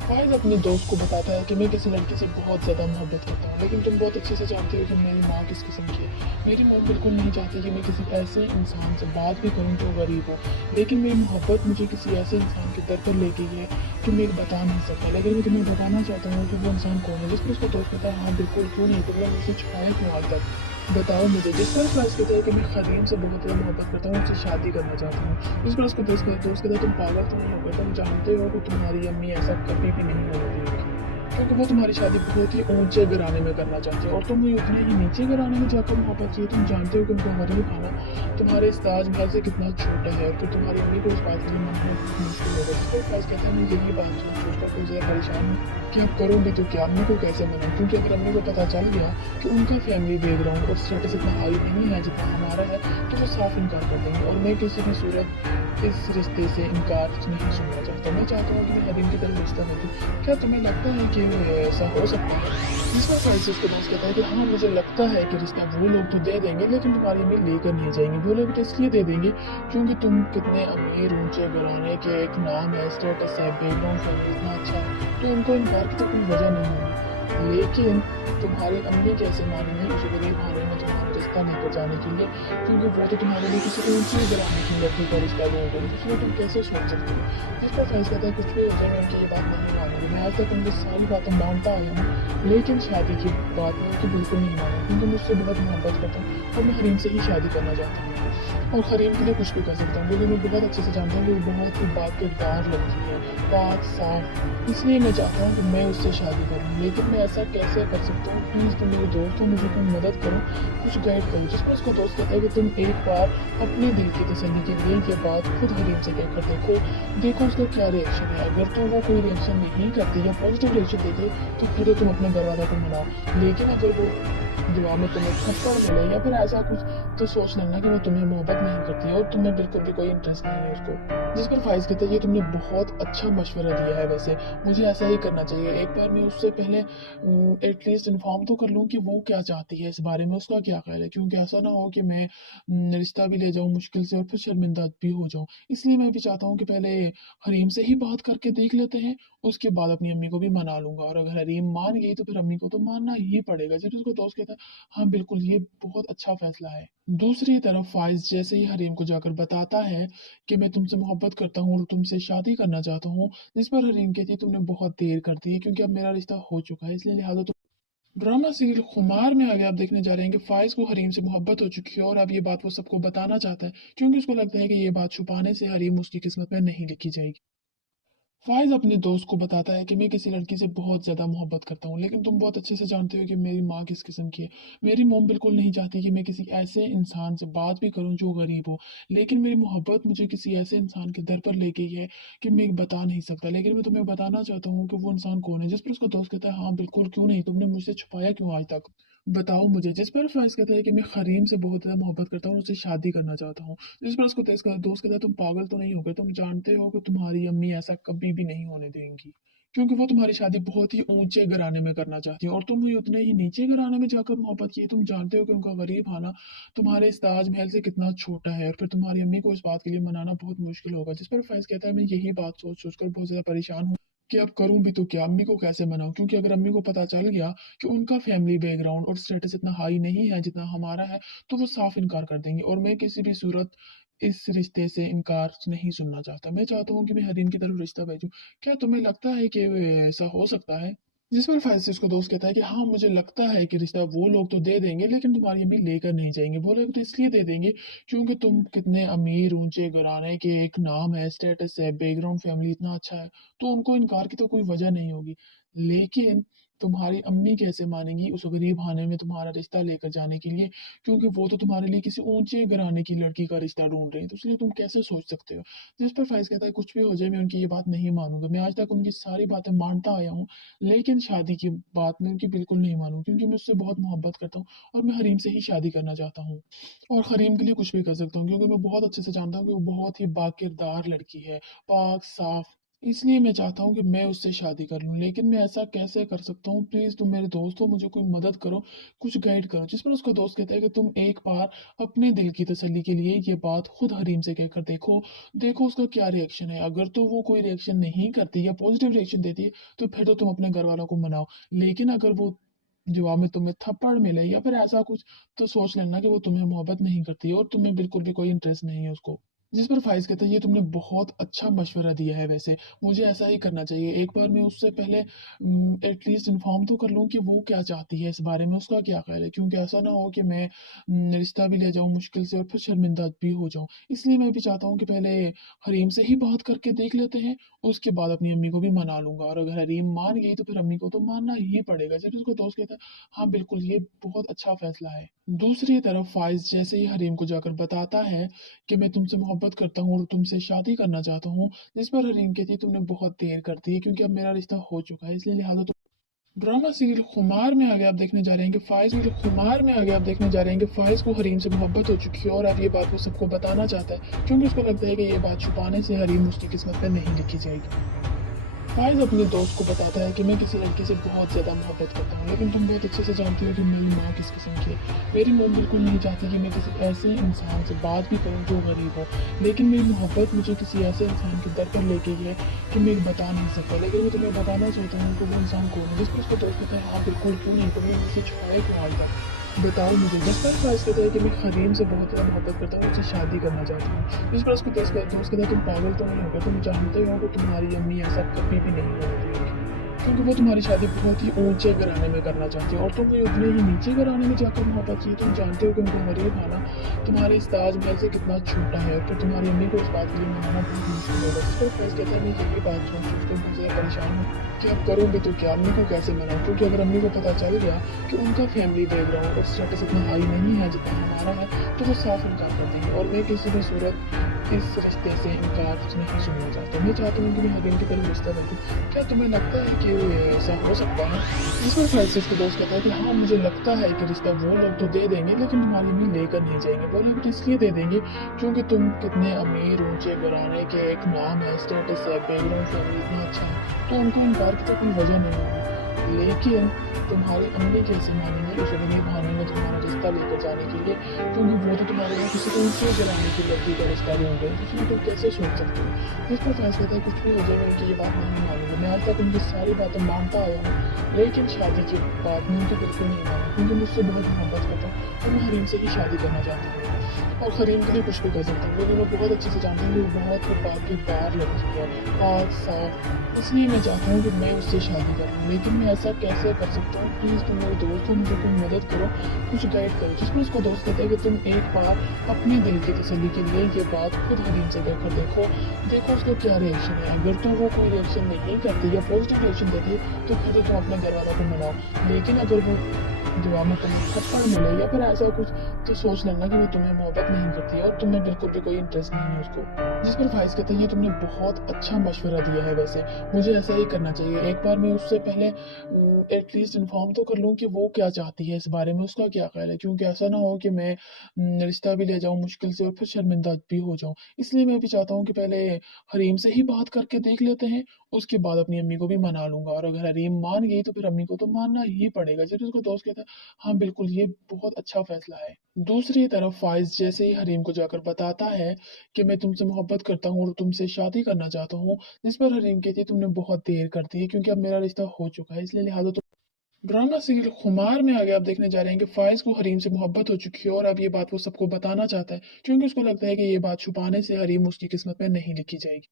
फाइज अपने दोस्त को बताता है कि मैं किसी लड़की से बहुत ज़्यादा मोहब्बत करता हूँ, लेकिन तुम बहुत अच्छे से जानते हो कि मेरी माँ किस किस्म की है। मेरी माँ बिल्कुल नहीं चाहती कि मैं किसी ऐसे इंसान से बात भी करूँ जो गरीब हो, लेकिन मेरी मोहब्बत मुझे किसी ऐसे इंसान के दर पर ले गई है कि मैं बता नहीं सकता। लेकिन मैं तुम्हें बताना चाहता हूँ कि वो इंसान कौन है। जिस पर उसका दोस्त कहता है, हाँ बिल्कुल, क्यों नहीं? तुमने मुझसे छुपाया क्यों आज तक? बताओ मुझे। जिस पर फर्ज कहता है कि मैं हरीम से बहुत ज़्यादा मोहब्बत करता हूँ, उससे शादी करना चाहता हूँ। जिस पर उसको दोस्त कहता है तुम पागल तो नहीं हो गए, तुम जानते हो कि तुम्हारी अम्मी ऐसा कभी भी नहीं होने देगी, क्योंकि वो तुम्हारी शादी बहुत ही ऊंचे घराने में करना चाहते हैं और तुम भी उतने ही नीचे घराने में जाकर मोहब्बत की। तुम जानते हो कि उनको गरीब खाना तुम्हारे इस ताजमहल से कितना छोटा है और फिर तुम्हारी अम्मी को इस बात के लिए मनाना बहुत मुश्किल होगा। जिस पर फर्ज कहता है मैं यही बात सोचकर बहुत ज़्यादा परेशान हूँ कि अब करूँ भी तो क्या, अम्मी को कैसे मनाऊँ, क्योंकि अगर अम्मी को पता चल गया कि उनका फैमिली बैकग्राउंड और स्टेटस इतना हाई नहीं है जितना हमारा है, तो वो साफ इनकार कर देंगे और मैं किसी भी सूरत इस रिश्ते से इनकार नहीं सुनना चाहता। मैं चाहता हूँ कि मैं हरीम की तरफ रिश्ता नहीं दूँ। क्या तुम्हें लगता है कि ऐसा हो सकता है? इसमें फ्रांसिस के दोस्त कहता है कि हाँ, मुझे लगता है कि रिश्ता वो लोग तो दे देंगे लेकिन तुम्हारी अम्मी लेकर नहीं जाएंगे। वो लोग तो इसलिए दे देंगे क्योंकि तुम कितने अमीर ऊंचे घराने के, एक नाम है, स्टेटस है, बैकग्राउंड फैमिली इतना अच्छा है, तो उनको इनकार की तो कोई वजह नहीं होगी। लेकिन तुम्हारी अम्मी कैसे मानेंगी उस गरीब खाने में तुम्हारा रिश्ता लेकर जाने के लिए, क्योंकि वो तो तुम्हारे लिए किसी ऊंचे घराने की लड़की का रिश्ता ढूंढ रही है, इसलिए तुम कैसे सोच सकते हो? जिस पर फैज कहता है कुछ भी हो जाए मैं उनकी ये बात नहीं मानूंगी। मैं आज तक उनकी सारी बातें मानता आया हूँ लेकिन शादी की बात में उनकी बिल्कुल नहीं मानूंगी, क्योंकि मुझसे बहुत मोहब्बत करता हूँ और मैं हरीम से ही शादी करना चाहता हूँ और हरीम के लिए कुछ भी कर सकता हूँ, क्योंकि मैं बहुत अच्छे से जानता हूँ कि वो बहुत ही बाकिरदार लड़की है, पाक साफ, इसलिए मैं चाहता हूँ कि मैं उससे शादी करूँ। लेकिन मैं ऐसा कैसे कर सकता हूँ? प्लीज़ तुम मेरे दोस्त हो, मुझे तुम मदद करो, कुछ गाइड करो। जिस पर उसका दोस्त कहता है कि तुम एक बार अपने दिल की तसल्ली के लिए ये बात खुद हरीम से कहकर देखो, देखो उसका क्या रिएक्शन है। अगर तो वो कोई रिएक्शन नहीं करती या पॉजिटिव रिएक्शन देती है तो फिर तो तुम अपने घर वालों को मनाओ, लेकिन अगर वो जवाब में तुम्हें थप्पड़ मिले या फिर ऐसा कुछ, तो सोच लेना कि वो तुम्हें मोहब्बत नहीं करती है और तुम्हें बिल्कुल भी कोई इंटरेस्ट नहीं है उसको। जिस पर फाइज कहता है ये तुमने बहुत अच्छा मशवरा दिया है, वैसे मुझे ऐसा ही करना चाहिए। एक बार मैं उससे पहले एटलीस्ट इन्फॉर्म तो कर लूँ कि वो क्या चाहती है, इस बारे में उसका क्या ख्याल है, क्योंकि ऐसा ना हो कि मैं रिश्ता भी ले जाऊँ मुश्किल से और फिर शर्मिंदा भी हो जाऊँ। इसलिए मैं भी चाहता हूँ कि पहले हरीम से ही बात करके देख लेते हैं, उसके बाद अपनी अम्मी को भी मना लूंगा और अगर हरीम मान गई तो फिर अम्मी को तो मानना ही पड़ेगा। जब उसको दोस्त कहता है हाँ बिल्कुल, ये बहुत अच्छा फैसला है। दूसरी तरफ फाइज जैसे ही हरीम को जाकर बताता है कि मैं तुमसे मोहब्बत करता हूँ और तुमसे शादी करना चाहता हूँ, जिस पर हरीम कहती है तुमने बहुत देर कर दी है क्योंकि अब मेरा रिश्ता हो चुका है, इसलिए लिहाजा तुम ड्रामा सीरियल खुमार में आगे आप देखने जा रहे हैं कि फाइज को हरीम से मोहब्बत हो चुकी है और अब ये बात वो सबको बताना चाहता है, क्योंकि उसको लगता है कि ये बात छुपाने से हरीम उसकी किस्मत में नहीं लिखी जाएगी। फ़ाइज़ अपने दोस्त को बताता है कि मैं किसी लड़की से बहुत ज़्यादा मोहब्बत करता हूँ, लेकिन तुम बहुत अच्छे से जानते हो कि मेरी माँ किस किस्म की है। मेरी मॉम बिल्कुल नहीं चाहती कि मैं किसी ऐसे इंसान से बात भी करूँ जो गरीब हो, लेकिन मेरी मोहब्बत मुझे किसी ऐसे इंसान के दर पर ले गई है कि मैं बता नहीं सकता। लेकिन मैं तुम्हें बताना चाहता हूँ कि वो इंसान कौन है। जिस पर उसका दोस्त कहता है, हाँ बिल्कुल, क्यों नहीं, तुमने मुझसे छुपाया क्यों आज तक? बताओ मुझे। जिस पर फ़ाइज़ कहता है कि मैं हरीम से बहुत ज़्यादा मोहब्बत करता हूँ और उससे शादी करना चाहता हूँ। जिस पर उसको दोस्त कहता है तुम पागल तो नहीं हो गए, तुम जानते हो कि तुम्हारी अम्मी ऐसा कभी भी नहीं होने देंगी, क्योंकि वो तुम्हारी शादी बहुत ही ऊंचे घराने में करना चाहती है और तुम भी उतने ही नीचे घराने में जाकर मोहब्बत की। तुम जानते हो कि उनका गरीब आना तुम्हारे इस ताजमहल से कितना छोटा है और फिर तुम्हारी अम्मी को इस बात के लिए मनाना बहुत मुश्किल होगा। जिस पर फैज कहता है मैं यही बात सोच सोच कर बहुत ज्यादा परेशान हूँ कि अब करूं भी तो क्या, अम्मी को कैसे मनाऊं, क्योंकि अगर अम्मी को पता चल गया कि उनका फैमिली बैकग्राउंड और स्टेटस इतना हाई नहीं है जितना हमारा है, तो वो साफ इनकार कर देंगे और मैं किसी भी सूरत इस रिश्ते से इनकार नहीं सुनना चाहता। मैं चाहता हूँ कि मैं हरीम की तरफ रिश्ता भेजूँ। क्या तुम्हें लगता है कि ऐसा हो सकता है? जिस पर फैज़ उसको दोस्त कहता है कि हाँ, मुझे लगता है कि रिश्ता वो लोग तो दे देंगे लेकिन तुम्हारी अम्मी लेकर नहीं जाएँगे। वो लोग तो इसलिए दे देंगे क्योंकि तुम कितने अमीर ऊँचे घराने के, एक नाम है, स्टेटस है, बैकग्राउंड फैमिली इतना अच्छा है, तो उनको इनकार की तो कोई वजह नहीं होगी। लेकिन तुम्हारी अम्मी कैसे मानेंगी उस गरीब खाने में तुम्हारा रिश्ता लेकर जाने के लिए, क्योंकि वो तो तुम्हारे लिए किसी ऊँचे घराने की लड़की का रिश्ता ढूँढ रहे हैं, तो इसलिए तुम कैसे सोच सकते हो? जिस पर फैज़ कहता है कुछ भी हो जाए मैं उनकी ये बात नहीं मानूँगा। मैं आज तक उनकी सारी बातें मानता आया हूँ, लेकिन शादी की बात मैं उनकी बिल्कुल नहीं मानूँ, क्योंकि मैं उससे बहुत मोहब्बत करता हूँ और मैं हरीम से ही शादी करना चाहता हूँ और हरीम के लिए कुछ भी कर सकता हूँ, क्योंकि मैं बहुत अच्छे से जानता हूँ कि वो बहुत ही बाकिरदार लड़की है, पाक साफ, इसलिए मैं चाहता हूँ कि मैं उससे शादी कर लूँ। लेकिन मैं ऐसा कैसे कर सकता हूँ? प्लीज़ तुम मेरे दोस्त हो, मुझे कोई मदद करो, कुछ गाइड करो। जिस पर उसका दोस्त कहता है कि तुम एक बार अपने दिल की तसल्ली के लिए ये बात खुद हरीम से कहकर देखो, देखो उसका क्या रिएक्शन है। अगर तो वो कोई रिएक्शन नहीं करती या पॉजिटिव रिएक्शन देती है तो फिर तो तुम अपने घर वालों को मनाओ। लेकिन अगर वो जवाब में तुम्हें थप्पड़ मिले या फिर ऐसा कुछ, तो सोच लेना कि वो तुम्हें मोहब्बत नहीं करती है और तुम्हें बिल्कुल भी कोई इंटरेस्ट नहीं है उसको। जिस पर फाइज कहता है ये तुमने बहुत अच्छा मशवरा दिया है। वैसे मुझे ऐसा ही करना चाहिए। एक बार मैं उससे पहले एटलीस्ट इन्फॉर्म तो कर लूँ कि वो क्या चाहती है इस बारे में, उसका क्या ख्याल है, क्योंकि ऐसा ना हो कि मैं रिश्ता भी ले जाऊँ मुश्किल से और फिर शर्मिंदा भी हो जाऊँ। इसलिए मैं भी चाहता हूँ कि पहले हरीम से ही बात करके देख लेते हैं, उसके बाद अपनी अम्मी को भी मना लूंगा, और अगर हरीम मान गई तो फिर अम्मी को तो मानना ही पड़ेगा। जब उसका दोस्त कहता है हाँ बिल्कुल ये बहुत अच्छा फैसला है। दूसरी तरफ फाइज जैसे ही हरीम को जाकर बताता है कि मैं तुमसे मोहब्बत करता हूँ और तुमसे शादी करना चाहता हूँ, जिस पर हरीम कहती है तुमने बहुत देर कर दी है, क्योंकि अब मेरा रिश्ता हो चुका है, इसलिए लिहाजा तुम ड्रामा सीरियल खुमार में आगे आप देखने जा रहे हैं कि फाइज को हरीम से मोहब्बत हो चुकी है, और अब ये बात वो सबको बताना चाहता है, क्योंकि उसको लगता है कि ये बात छुपाने से हरीम उसकी किस्मत में नहीं लिखी जाएगी। फाइज अपने दोस्त को बताता है कि मैं किसी लड़की से बहुत ज़्यादा मोहब्बत करता हूँ, लेकिन तुम बहुत अच्छे से जानती हो कि मेरी माँ किस किस्म की है। मेरी मॉम बिल्कुल नहीं चाहती कि मैं किसी ऐसे इंसान से बात भी करूँ जो गरीब हो, लेकिन मेरी मोहब्बत मुझे किसी ऐसे इंसान के दर पर ले गई है कि मैं बता नहीं सकता। लेकिन मैं तुम्हें बताना चाहता हूँ कि वो इंसान कौन है। जिस पर उसका दोस्त कहता है हाँ बिल्कुल, क्यों नहीं, तुमने मुझसे छुपाया क्यों आज तक, बताओ मुझे। जिस पर फाइज कहता है कि मैं हरीम से बहुत ज़्यादा मोहब्बत करता हूँ, उससे शादी करना चाहता हूँ। जिस पर उसको दोस्त कहता है तुम पागल तो नहीं हो गए, तुम जानते हो कि तुम्हारी अम्मी ऐसा कभी भी नहीं होने देगी, क्योंकि वो तुम्हारी शादी बहुत ही ऊंचे घराने में करना चाहती है, और तुम्हें उतने ही नीचे घराने में जाकर मोहब्बत चाहिए। तुम जानते हो कि उनको गरीब आना तुम्हारे इस ताजमहल से कितना छोटा है, और फिर तुम्हारी अम्मी को इस बात के लिए मनाना बहुत मुश्किल होगा। जिस पर फैज कहता है मैं यही बात सोच सोच कर बहुत ज़्यादा परेशान हूँ कि अब करूँ भी तो क्या, अम्मी को कैसे मनाऊँ, क्योंकि अगर अम्मी को पता चल गया कि उनका फैमिली बैकग्राउंड और स्टेटस इतना हाई नहीं है जितना हमारा है, तो वो साफ इनकार कर देंगे, और मैं किसी भी सूरत इस रिश्ते से इनकार नहीं सुनना चाहता। मैं चाहता हूँ कि मैं हरीम की तरफ रिश्ता बैठूँ। क्या तुम्हें लगता है कि ऐसा हो सकता है? इस पर फ्रांसिस को दोस्त कहता है कि हाँ मुझे लगता है कि रिश्ता वो लोग तो दे देंगे, लेकिन तुम्हारी अम्मी लेकर नहीं जाएंगे। वो लोग इसलिए दे देंगे क्योंकि तुम कितने अमीर ऊंचे घराने के, एक नाम है, स्टेटस है, बैकग्राउंड फैमिली इतना अच्छा है, तो उनको इनकार की तो कोई वजह नहीं होगी। लेकिन तुम्हारी अम्मी कैसे मानेंगे उस गरीब खाने में तुम्हारा रिश्ता लेकर जाने के लिए, क्योंकि वो तो तुम्हारे यहाँ किसी को ऊंचे गिराने की लड़की का रिश्ता ढूंढ रहे हैं, इसमें तुम कैसे सोच सकते हो। जिस पर फैसला कहता है कुछ भी हो जाए मैं उनकी ये बात नहीं मानूंगा। मैं आज तक उनकी सारी बातें मानता आया हूँ, लेकिन शादी के बाद मैं उनकी बिल्कुल नहीं माना, क्योंकि मुझसे बहुत मोहब्बत करता हूँ और मैं हरीम से ही शादी करना चाहता हूँ, और हरीम के लिए कुछ भी कर सकता हूँ, लेकिन मैं बहुत अच्छे से जानता हूँ कि वो बहुत ही पाकीज़दार लड़की है, पाक साफ, इसलिए मैं चाहता हूँ कि मैं उससे शादी करूँ। लेकिन मैं ऐसा कैसे कर सकता हूँ? प्लीज़ तुम मेरे दोस्त हो, मुझे कोई मदद करो, कुछ गाइड करो। जिसमें उसका दोस्त कहता है कि तुम एक बार अपने दिल की तसल्ली के लिए ये बात खुद हरीम से कहकर देखो, देखो उसका क्या रिएक्शन है। अगर तो वो कोई रिएक्शन नहीं करती या पॉजिटिव रिएक्शन देती है तो फिर तो तुम अपने घर वालों को मनाओ, लेकिन अगर वो जवाब में तुम्हें थप्पड़ मिले या फिर ऐसा कुछ, तो सोच लेना कि वो तुम्हें मोहब्बत नहीं करती है और तुम्हें बिल्कुल भी कोई इंटरेस्ट नहीं है उसको। जिस पर फाइज कहता है ये तुमने बहुत अच्छा मशवरा दिया है। वैसे मुझे ऐसा ही करना चाहिए। एक बार मैं उससे पहले एटलीस्ट इन्फॉर्म तो कर लूँ कि वो क्या चाहती है इस बारे में, उसका क्या ख्याल है, क्योंकि ऐसा ना हो कि मैं रिश्ता भी ले जाऊँ मुश्किल से और फिर शर्मिंदा भी हो जाऊँ। इसलिए मैं भी चाहता हूँ कि पहले हरीम से ही बात करके देख लेते हैं, उसके बाद अपनी अम्मी को भी मना लूंगा, और अगर हरीम मान गई तो फिर अम्मी को तो मानना ही पड़ेगा। जब उसका दोस्त कहता है हाँ बिल्कुल ये बहुत अच्छा फैसला है। दूसरी तरफ फाइज जैसे ही हरीम को जाकर बताता है कि मैं तुमसे मोहब्बत करता हूँ और तुमसे शादी करना चाहता हूँ, जिस पर हरीम कहती है तुमने बहुत देर कर दी है, क्योंकि अब मेरा रिश्ता हो चुका है, इसलिए लिहाजा तो ड्रामा सीरियल खुमार में आगे आप देखने जा रहे हैं कि फाइज को हरीम से मोहब्बत हो चुकी है, और अब ये बात वो सबको बताना चाहता है, क्योंकि उसको लगता है कि ये बात छुपाने से हरीम उसकी किस्मत में नहीं लिखी जाएगी।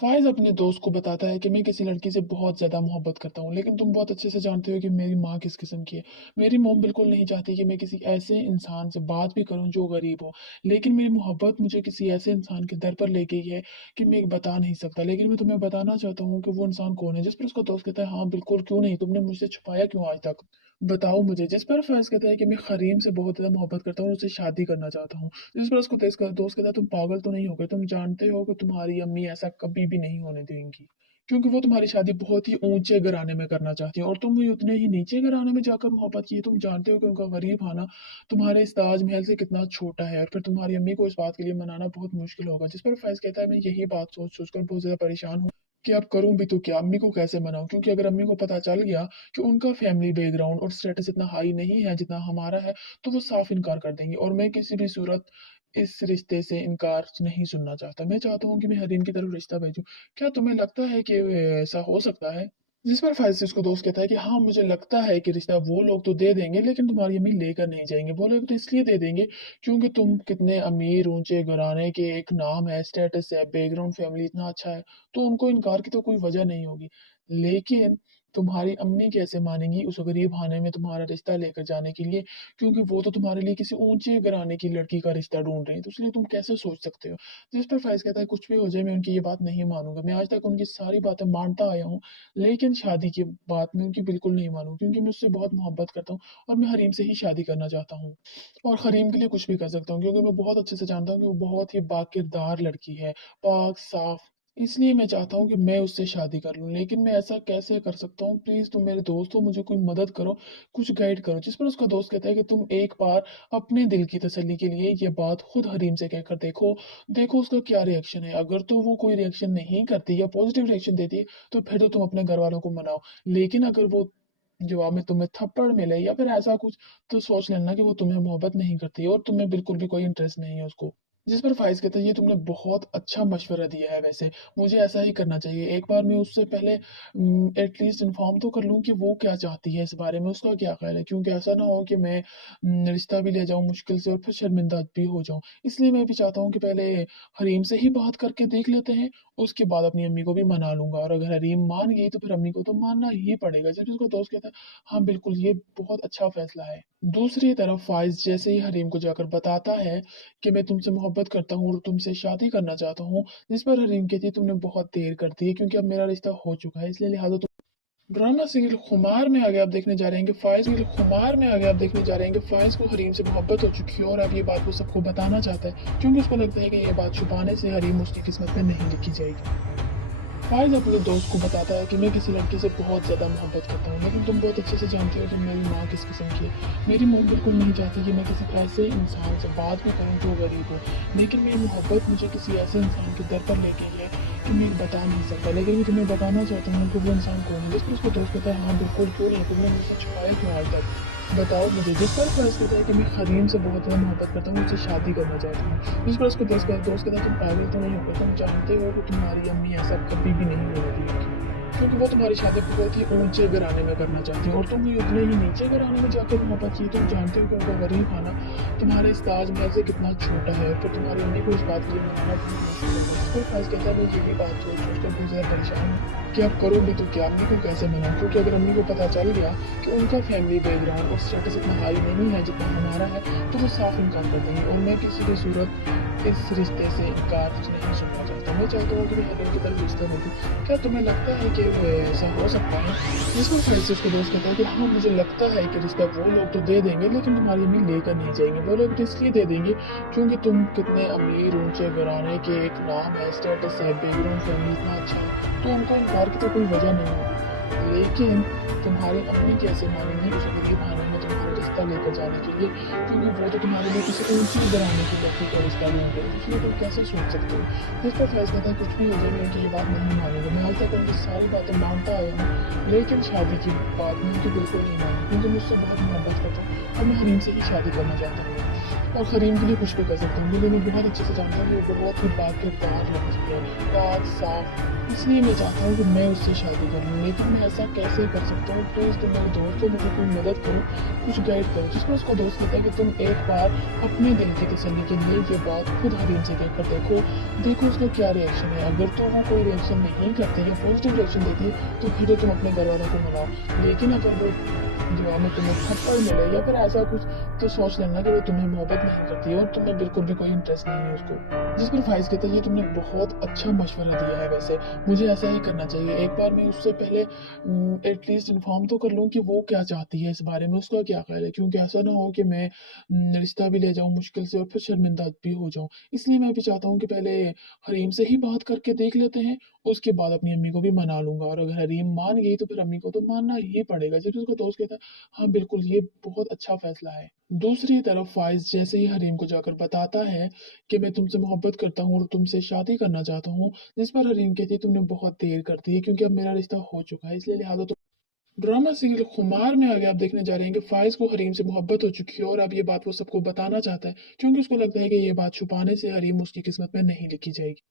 फाइज अपने दोस्त को बताता है कि मैं किसी लड़की से बहुत ज़्यादा मोहब्बत करता हूँ, लेकिन तुम बहुत अच्छे से जानते हो कि मेरी माँ किस किस्म की है। मेरी मॉम बिल्कुल नहीं चाहती कि मैं किसी ऐसे इंसान से बात भी करूँ जो गरीब हो, लेकिन मेरी मोहब्बत मुझे किसी ऐसे इंसान के दर पर ले गई है कि मैं बता नहीं सकता। लेकिन मैं तुम्हें बताना चाहता हूँ कि वो इंसान कौन है। जिस पर उसका दोस्त कहता है हाँ बिल्कुल, क्यों नहीं, तुमने मुझसे छुपाया क्यों आज तक, बताओ मुझे। जिस पर फैज़ कहता है कि मैं हरीम से बहुत ज़्यादा मोहब्बत करता हूँ और उससे शादी करना चाहता हूँ। जिस पर उसको दोस्त कहता है तुम पागल तो नहीं हो गए, तुम जानते हो कि तुम्हारी अम्मी ऐसा कभी भी नहीं होने देंगी, क्योंकि वो तुम्हारी शादी बहुत ही ऊंचे घराने में करना चाहती है, और तुम भी उतने ही नीचे घराने में जाकर मोहब्बत की। तुम जानते हो कि उनका गरीब आना तुम्हारे इस ताजमहल से कितना छोटा है, और फिर तुम्हारी अम्मी को इस बात के लिए मनाना बहुत मुश्किल होगा। जिस पर फैज़ कहता है मैं यही बात सोच सोच कर बहुत ज़्यादा परेशान हूँ कि अब करूँ भी तो क्या, अम्मी को कैसे मनाऊँ, क्योंकि अगर अम्मी को पता चल गया कि उनका फैमिली बैकग्राउंड और स्टेटस इतना हाई नहीं है जितना हमारा है, तो वो साफ इनकार कर देंगे, और मैं किसी भी सूरत इस रिश्ते से इनकार नहीं सुनना चाहता। मैं चाहता हूँ कि मैं हरीम की तरफ रिश्ता भेजूँ। क्या तुम्हें लगता है कि ऐसा हो सकता है? जिस पर फाइज से उसका दोस्त कहता है कि हाँ मुझे लगता है कि रिश्ता वो लोग तो दे देंगे लेकिन तुम्हारी अम्मी लेकर नहीं जाएंगे। वो लोग तो इसलिए दे देंगे क्योंकि तुम कितने अमीर ऊंचे घराने के, एक नाम है, स्टेटस है, बैकग्राउंड फैमिली इतना अच्छा है, तो उनको इनकार की तो कोई वजह नहीं होगी। लेकिन तुम्हारी अम्मी कैसे मानेंगी उस गरीब खाने में तुम्हारा रिश्ता लेकर जाने के लिए, क्योंकि वो तो तुम्हारे लिए किसी ऊंचे घराने की लड़की का रिश्ता ढूंढ रही है, तो इसलिए तुम कैसे सोच सकते हो। जिस पर फैज कहता है कुछ भी हो जाए मैं उनकी ये बात नहीं मानूंगा, मैं आज तक उनकी सारी बातें मानता आया हूँ लेकिन शादी की बात मैं उनकी बिल्कुल नहीं मानूँ क्योंकि मैं उससे बहुत मोहब्बत करता हूँ और मैं हरीम से ही शादी करना चाहता हूँ। और हरीम के लिए कुछ भी कर सकता हूँ क्योंकि मैं बहुत अच्छे से जानता हूँ कि वो बहुत ही बाकिरदार लड़की है, पाक साफ। इसलिए मैं चाहता हूँ कि मैं उससे शादी कर लूँ, लेकिन मैं ऐसा कैसे कर सकता हूँ? प्लीज तुम मेरे दोस्त हो, मुझे कोई मदद करो, कुछ गाइड करो। जिस पर उसका दोस्त कहता है कि तुम एक बार अपने दिल की तसल्ली के लिए ये बात खुद हरीम से कहकर देखो, देखो उसका क्या रिएक्शन है। अगर तो वो कोई रिएक्शन नहीं करती या पॉजिटिव रिएक्शन देती है तो फिर तो तुम अपने घर वालों को मनाओ। लेकिन अगर वो जवाब में तुम्हें थप्पड़ मिले या फिर ऐसा कुछ, तो सोच लेना कि वो तुम्हें मोहब्बत नहीं करती है और तुम्हें बिल्कुल भी कोई इंटरेस्ट नहीं है उसको। जिस पर फाइज कहता है ये तुमने बहुत अच्छा मशवरा दिया है, वैसे मुझे ऐसा ही करना चाहिए। एक बार मैं उससे पहले एटलीस्ट इन्फॉर्म तो कर लूँ कि वो क्या चाहती है, इस बारे में उसका क्या ख्याल है, क्योंकि ऐसा ना हो कि मैं रिश्ता भी ले जाऊँ मुश्किल से और फिर शर्मिंदा भी हो जाऊँ। इसलिए मैं भी चाहता हूँ कि पहले हरीम से ही बात करके देख लेते हैं, उसके बाद अपनी अम्मी को भी मना लूंगा, और अगर हरीम मान गई तो फिर अम्मी को तो मानना ही पड़ेगा। जब उसका दोस्त कहता है हाँ बिल्कुल ये बहुत अच्छा फैसला है। दूसरी तरफ फाइज जैसे ही हरीम को जाकर बताता है कि मैं तुमसे मोहब्बत करता हूँ और तुमसे शादी करना चाहता हूँ, जिस पर हरीम कहती है तुमने बहुत देर कर दी है क्योंकि अब मेरा रिश्ता हो चुका है, इसलिए लिहाजा तुम ड्रामा सीरियल खुमार में आगे आप देखने जा रहे हैं कि फाइज को हरीम से मोहब्बत हो चुकी है और अब ये बात वो सबको बताना चाहता है क्योंकि उसको लगता है कि ये बात छुपाने से हरीम उसकी किस्मत में नहीं लिखी जाएगी। फाइज अपने दोस्त को बताता है कि मैं किसी लड़की से बहुत ज़्यादा मोहब्बत करता हूँ, लेकिन तुम बहुत अच्छे से जानते हो कि मेरी माँ किस किस्म की है। मेरी माँ बिल्कुल नहीं चाहती कि मैं किसी ऐसे इंसान से बात भी करूँ जो गरीब हो, लेकिन मेरी मोहब्बत मुझे किसी ऐसे इंसान के दर पर लेके गई है कि मैं बता नहीं सकता, लेकिन मैं तुम्हें बताना चाहता हूँ कि वो इंसान कौन है। जिस पर उसको दोस्त कहता है हाँ बिल्कुल, क्यों नहीं, तुमने मुझसे छुपाया क्यों आज तक, बताओ मुझे। जिस पर फर्ज कहता है कि मैं हरीम से बहुत ज़्यादा मोहब्बत करता हूँ, उससे शादी करना चाहता हूँ। जिस पर उसके दोस्त कहता है तुम पागल तो नहीं होगा, तुम जानते हो कि तुम्हारी अम्मी ऐसा कभी भी नहीं होने देगी क्योंकि वो तुम्हारी शादी बहुत ही ऊंचे घराने में करना चाहती है और तुम भी उतने ही नीचे घराने में जाकर मोहब्बत की। तुम जानते हो कि उनका गरीब खाना तुम्हारे इस ताजमहल से कितना छोटा है, तो तुम्हारी अम्मी को इस बात के लिए मनाना तुम नहीं सकते। कोई फर्ज कहता है मैं ये भी बात सोच सोच कर बहुत ज़्यादा परेशान हूँ कि अब करोगे तो क्या, अम्मी को कैसे मनाऊं, क्योंकि अगर अम्मी को पता चल गया कि उनका फैमिली बैकग्राउंड और स्टेटस इतना हाई नहीं है जितना हमारा है, तो वो साफ इनकार कर देंगे और मैं किसी भी सूरत इस रिश्ते से इनकार नहीं सुनना चाहता। मैं चाहता हूँ कि मैं हरीम की तरफ रिश्ता दे दूँ। क्या तुम्हें लगता है कि वो ऐसा हो सकता है? जिसमें फैज को दोस्त कहता है कि हाँ मुझे लगता है कि रिश्ता वो लोग तो दे देंगे लेकिन तुम्हारी अम्मी लेकर नहीं जाएंगे। वो लोग तो इसलिए दे देंगे क्योंकि तुम कितने अमीर ऊंचे घराने के, एक नाम है, स्टेटस है, बैकग्राउंड फैमिली इतना अच्छा है, तो उनको इनकार की तो कोई वजह नहीं होगी। लेकिन तुम्हारी अम्मी कैसे मानेंगी उस गरीब खाने में तुम्हारा रिश्ता लेकर जाने के लिए, क्योंकि वो तो तुम्हारे लिए किसी ऊंची घराने की लड़की का रिश्ता ढूंढ रहे हैं, इसलिए तुम कैसे सोच सकते हो। जिस पर फैज कहता है कुछ भी हो जाए मैं उनकी ये बात नहीं मानूंगा, मैं आज तक उनकी सारी बातें मानता आया हूँ लेकिन शादी की बात मैं उनकी बिल्कुल नहीं मानूंगी क्योंकि मुझसे बहुत मोहब्बत करता हूँ और मैं हरीम से ही शादी करना चाहता हूँ और हरीम के लिए कुछ भी कर सकता हूँ क्योंकि मैं बहुत अच्छे से जानता हूँ कि वो बहुत ही बाकिरदार लड़की है, पाक साफ। इसलिए मैं चाहता हूँ कि मैं उससे शादी कर लूँ, लेकिन मैं ऐसा कैसे कर सकता हूँ? प्लीज तुम मेरे दोस्त हो, मुझे कोई मदद करो, कुछ गाइड करो। जिसमें उसका दोस्त कहता है कि तुम एक बार अपने दिल की तसल्ली के लिए ये बात खुद हरीम से कहकर देखो, देखो उसका क्या रिएक्शन है। अगर तो वो कोई रिएक्शन नहीं करती या पॉजिटिव रिएक्शन देती है तो फिर तो तुम अपने घर वालों को मनाओ। लेकिन अगर वो जवाब में तुम्हें थप्पड़ मिले या फिर ऐसा कुछ, तो सोच लेना कि वो तुम्हें मोहब्बत नहीं करती है और तुम्हें बिल्कुल भी कोई इंटरेस्ट नहीं है उसको। जिस पर फाइज कहता है ये तुमने बहुत अच्छा मशवरा दिया है, वैसे मुझे ऐसा ही करना चाहिए। एक बार मैं उससे पहले एटलीस्ट इन्फॉर्म तो कर लूँ कि वो क्या चाहती है, इस बारे में उसका क्या ख्याल है, क्योंकि ऐसा ना हो कि मैं रिश्ता भी ले जाऊँ मुश्किल से और फिर शर्मिंदा भी हो जाऊँ। इसलिए मैं भी चाहता हूँ कि पहले हरीम से ही बात करके देख लेते हैं, उसके बाद अपनी अम्मी को भी मना लूंगा, और अगर हरीम मान गई तो फिर अम्मी को तो मानना ही पड़ेगा। जब उसका दोस्त कहता है हाँ बिल्कुल ये बहुत अच्छा फैसला है। दूसरी तरफ फाइज जैसे ही हरीम को जाकर बताता है कि मैं तुमसे मोहब्बत करता हूँ और तुमसे शादी करना चाहता हूँ, जिस पर हरीम कहती है तुमने बहुत देर कर दी है क्योंकि अब मेरा रिश्ता हो चुका है, इसलिए लिहाजा तुम ड्रामा सीरियल खुमार में आगे आप देखने जा रहे हैं कि फाइज को हरीम से मोहब्बत हो चुकी है और अब ये बात वो सबको बताना चाहता है क्योंकि उसको लगता है कि ये बात छुपाने से हरीम उसकी किस्मत में नहीं लिखी जाएगी।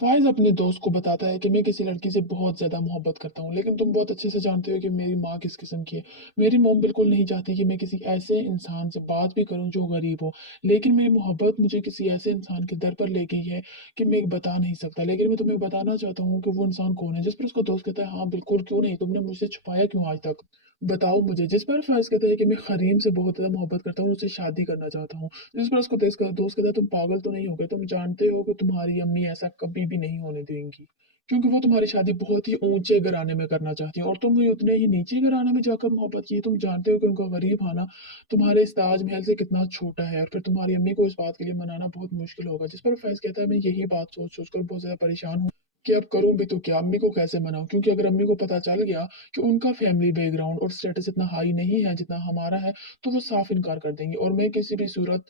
फाइज अपने दोस्त को बताता है कि मैं किसी लड़की से बहुत ज्यादा मोहब्बत करता हूँ, लेकिन तुम बहुत अच्छे से जानते हो कि मेरी माँ किस किस्म की है। मेरी मॉम बिल्कुल नहीं चाहती कि मैं किसी ऐसे इंसान से बात भी करूँ जो गरीब हो, लेकिन मेरी मोहब्बत मुझे किसी ऐसे इंसान के दर पर ले गई है कि मैं बता नहीं सकता। लेकिन मैं तुम्हें बताना चाहता हूँ कि वो इंसान कौन है। जिस पर उसका दोस्त कहता है, हाँ बिल्कुल, क्यों नहीं, तुमने मुझसे छुपाया क्यों आज तक, बताओ मुझे। जिस पर फैज कहता है कि मैं खरीम से बहुत ज्यादा मोहब्बत करता हूँ, उससे शादी करना चाहता हूँ। जिस पर उसको दोस्त कहता है, तुम पागल तो नहीं हो गए, तुम जानते हो कि तुम्हारी अम्मी ऐसा कभी भी नहीं होने देंगी, क्योंकि वो तुम्हारी शादी बहुत ही ऊंचे घराने में करना चाहती है और तुम भी उतने ही नीचे घराने में जाकर मोहब्बत की। तुम जानते हो कि उनका गरीब आना तुम्हारे इस ताजमहल से कितना छोटा है, और फिर तुम्हारी अम्मी को इस बात के लिए मनाना बहुत मुश्किल होगा। जिस पर फैज कहता है, मैं यही बात सोच सोच कर बहुत ज्यादा परेशान हूँ कि अब करूं भी तो क्या, अम्मी को कैसे मनाऊं, क्योंकि अगर अम्मी को पता चल गया कि उनका फैमिली बैकग्राउंड और स्टेटस इतना हाई नहीं है जितना हमारा है, तो वो साफ इनकार कर देंगे, और मैं किसी भी सूरत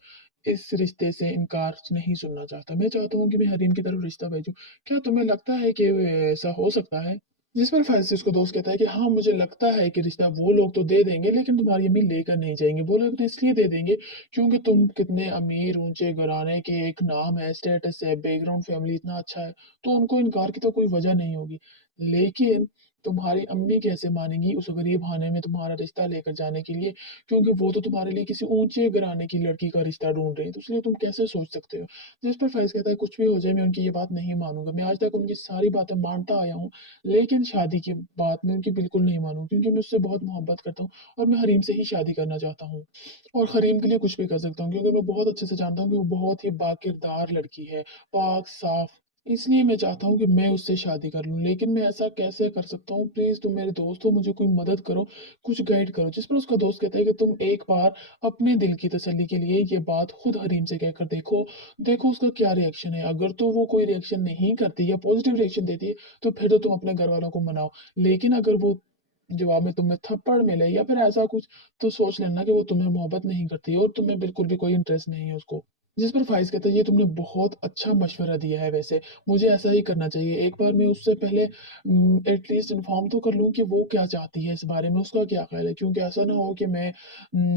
इस रिश्ते से इनकार नहीं सुनना चाहता। मैं चाहता हूँ कि मैं हरीम की तरफ रिश्ता भेजूं। क्या तुम्हें लगता है कि ऐसा हो सकता है? जिस पर फैज से उसको दोस्त कहता है कि हाँ, मुझे लगता है कि रिश्ता वो लोग तो दे देंगे, लेकिन तुम्हारी अम्मी लेकर नहीं जाएंगे। वो लोग तो इसलिए दे देंगे क्योंकि तुम कितने अमीर ऊंचे घराने के, एक नाम है, स्टेटस है, बैकग्राउंड फैमिली इतना अच्छा है, तो उनको इनकार की तो कोई वजह नहीं होगी। लेकिन तुम्हारी अम्मी कैसे मानेंगी उस गरीब खाने में तुम्हारा रिश्ता लेकर जाने के लिए, क्योंकि वो तो तुम्हारे लिए किसी ऊंचे घराने की लड़की का रिश्ता ढूंढ रही है, तो इसलिए तुम कैसे सोच सकते हो। जिस पर फैज कहता है, कुछ भी हो जाए मैं उनकी ये बात नहीं मानूंगा। मैं आज तक उनकी सारी बातें मानता आया हूँ, लेकिन शादी की बात मैं उनकी बिल्कुल नहीं मानूं, क्योंकि मैं उससे बहुत मोहब्बत करता हूँ और मैं हरीम से ही शादी करना चाहता हूँ, और हरीम के लिए कुछ भी कर सकता हूँ, क्योंकि मैं बहुत अच्छे से जानता हूँ कि वो बहुत ही बाकिरदार लड़की है, पाक साफ। इसलिए मैं चाहता हूँ कि मैं उससे शादी कर लूँ, लेकिन मैं ऐसा कैसे कर सकता हूँ? प्लीज तुम मेरे दोस्त हो, मुझे कोई मदद करो, कुछ गाइड करो। जिस पर उसका दोस्त कहता है कि तुम एक बार अपने दिल की तसल्ली के लिए ये बात खुद हरीम से कहकर देखो, देखो उसका क्या रिएक्शन है। अगर तो वो कोई रिएक्शन नहीं करती या पॉजिटिव रिएक्शन देती है, तो फिर तो तुम अपने घर वालों को मनाओ। लेकिन अगर वो जवाब में तुम्हें थप्पड़ मिले या फिर ऐसा कुछ, तो सोच लेना कि वो तुम्हें मोहब्बत नहीं करती और तुम्हें बिल्कुल भी कोई इंटरेस्ट नहीं है उसको। जिस पर फाइज कहता है, ये तुमने बहुत अच्छा मशवरा दिया है, वैसे मुझे ऐसा ही करना चाहिए। एक बार मैं उससे पहले एटलीस्ट इन्फॉर्म तो कर लूं कि वो क्या चाहती है इस बारे में, उसका क्या ख्याल है, क्योंकि ऐसा ना हो कि मैं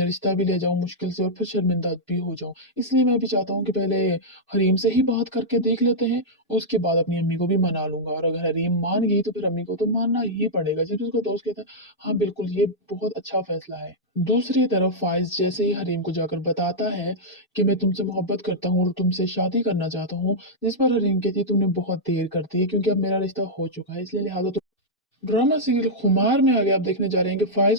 रिश्ता भी ले जाऊं मुश्किल से और फिर शर्मिंदा भी हो जाऊं। इसलिए मैं भी चाहता हूँ कि पहले हरीम से ही बात करके देख लेते हैं, उसके बाद अपनी अम्मी को भी मना लूंगा, और अगर हरीम मान गई तो फिर अम्मी को तो मानना ही पड़ेगा। जब उसका दोस्त कहता है, हाँ बिल्कुल, ये बहुत अच्छा फैसला है। दूसरी तरफ फाइज जैसे ही हरीम को जाकर बताता है कि मैं तुमसे मोहब्बत करता हूँ और तुमसे शादी करना चाहता हूँ, जिस पर हरीम कहती है, तुमने बहुत देर कर दी है, क्योंकि अब मेरा रिश्ता हो चुका है, इसलिए लिहाजा तुम। ड्रामा सीरियल खुमार में आगे आप देखने जा रहे हैं कि फाइज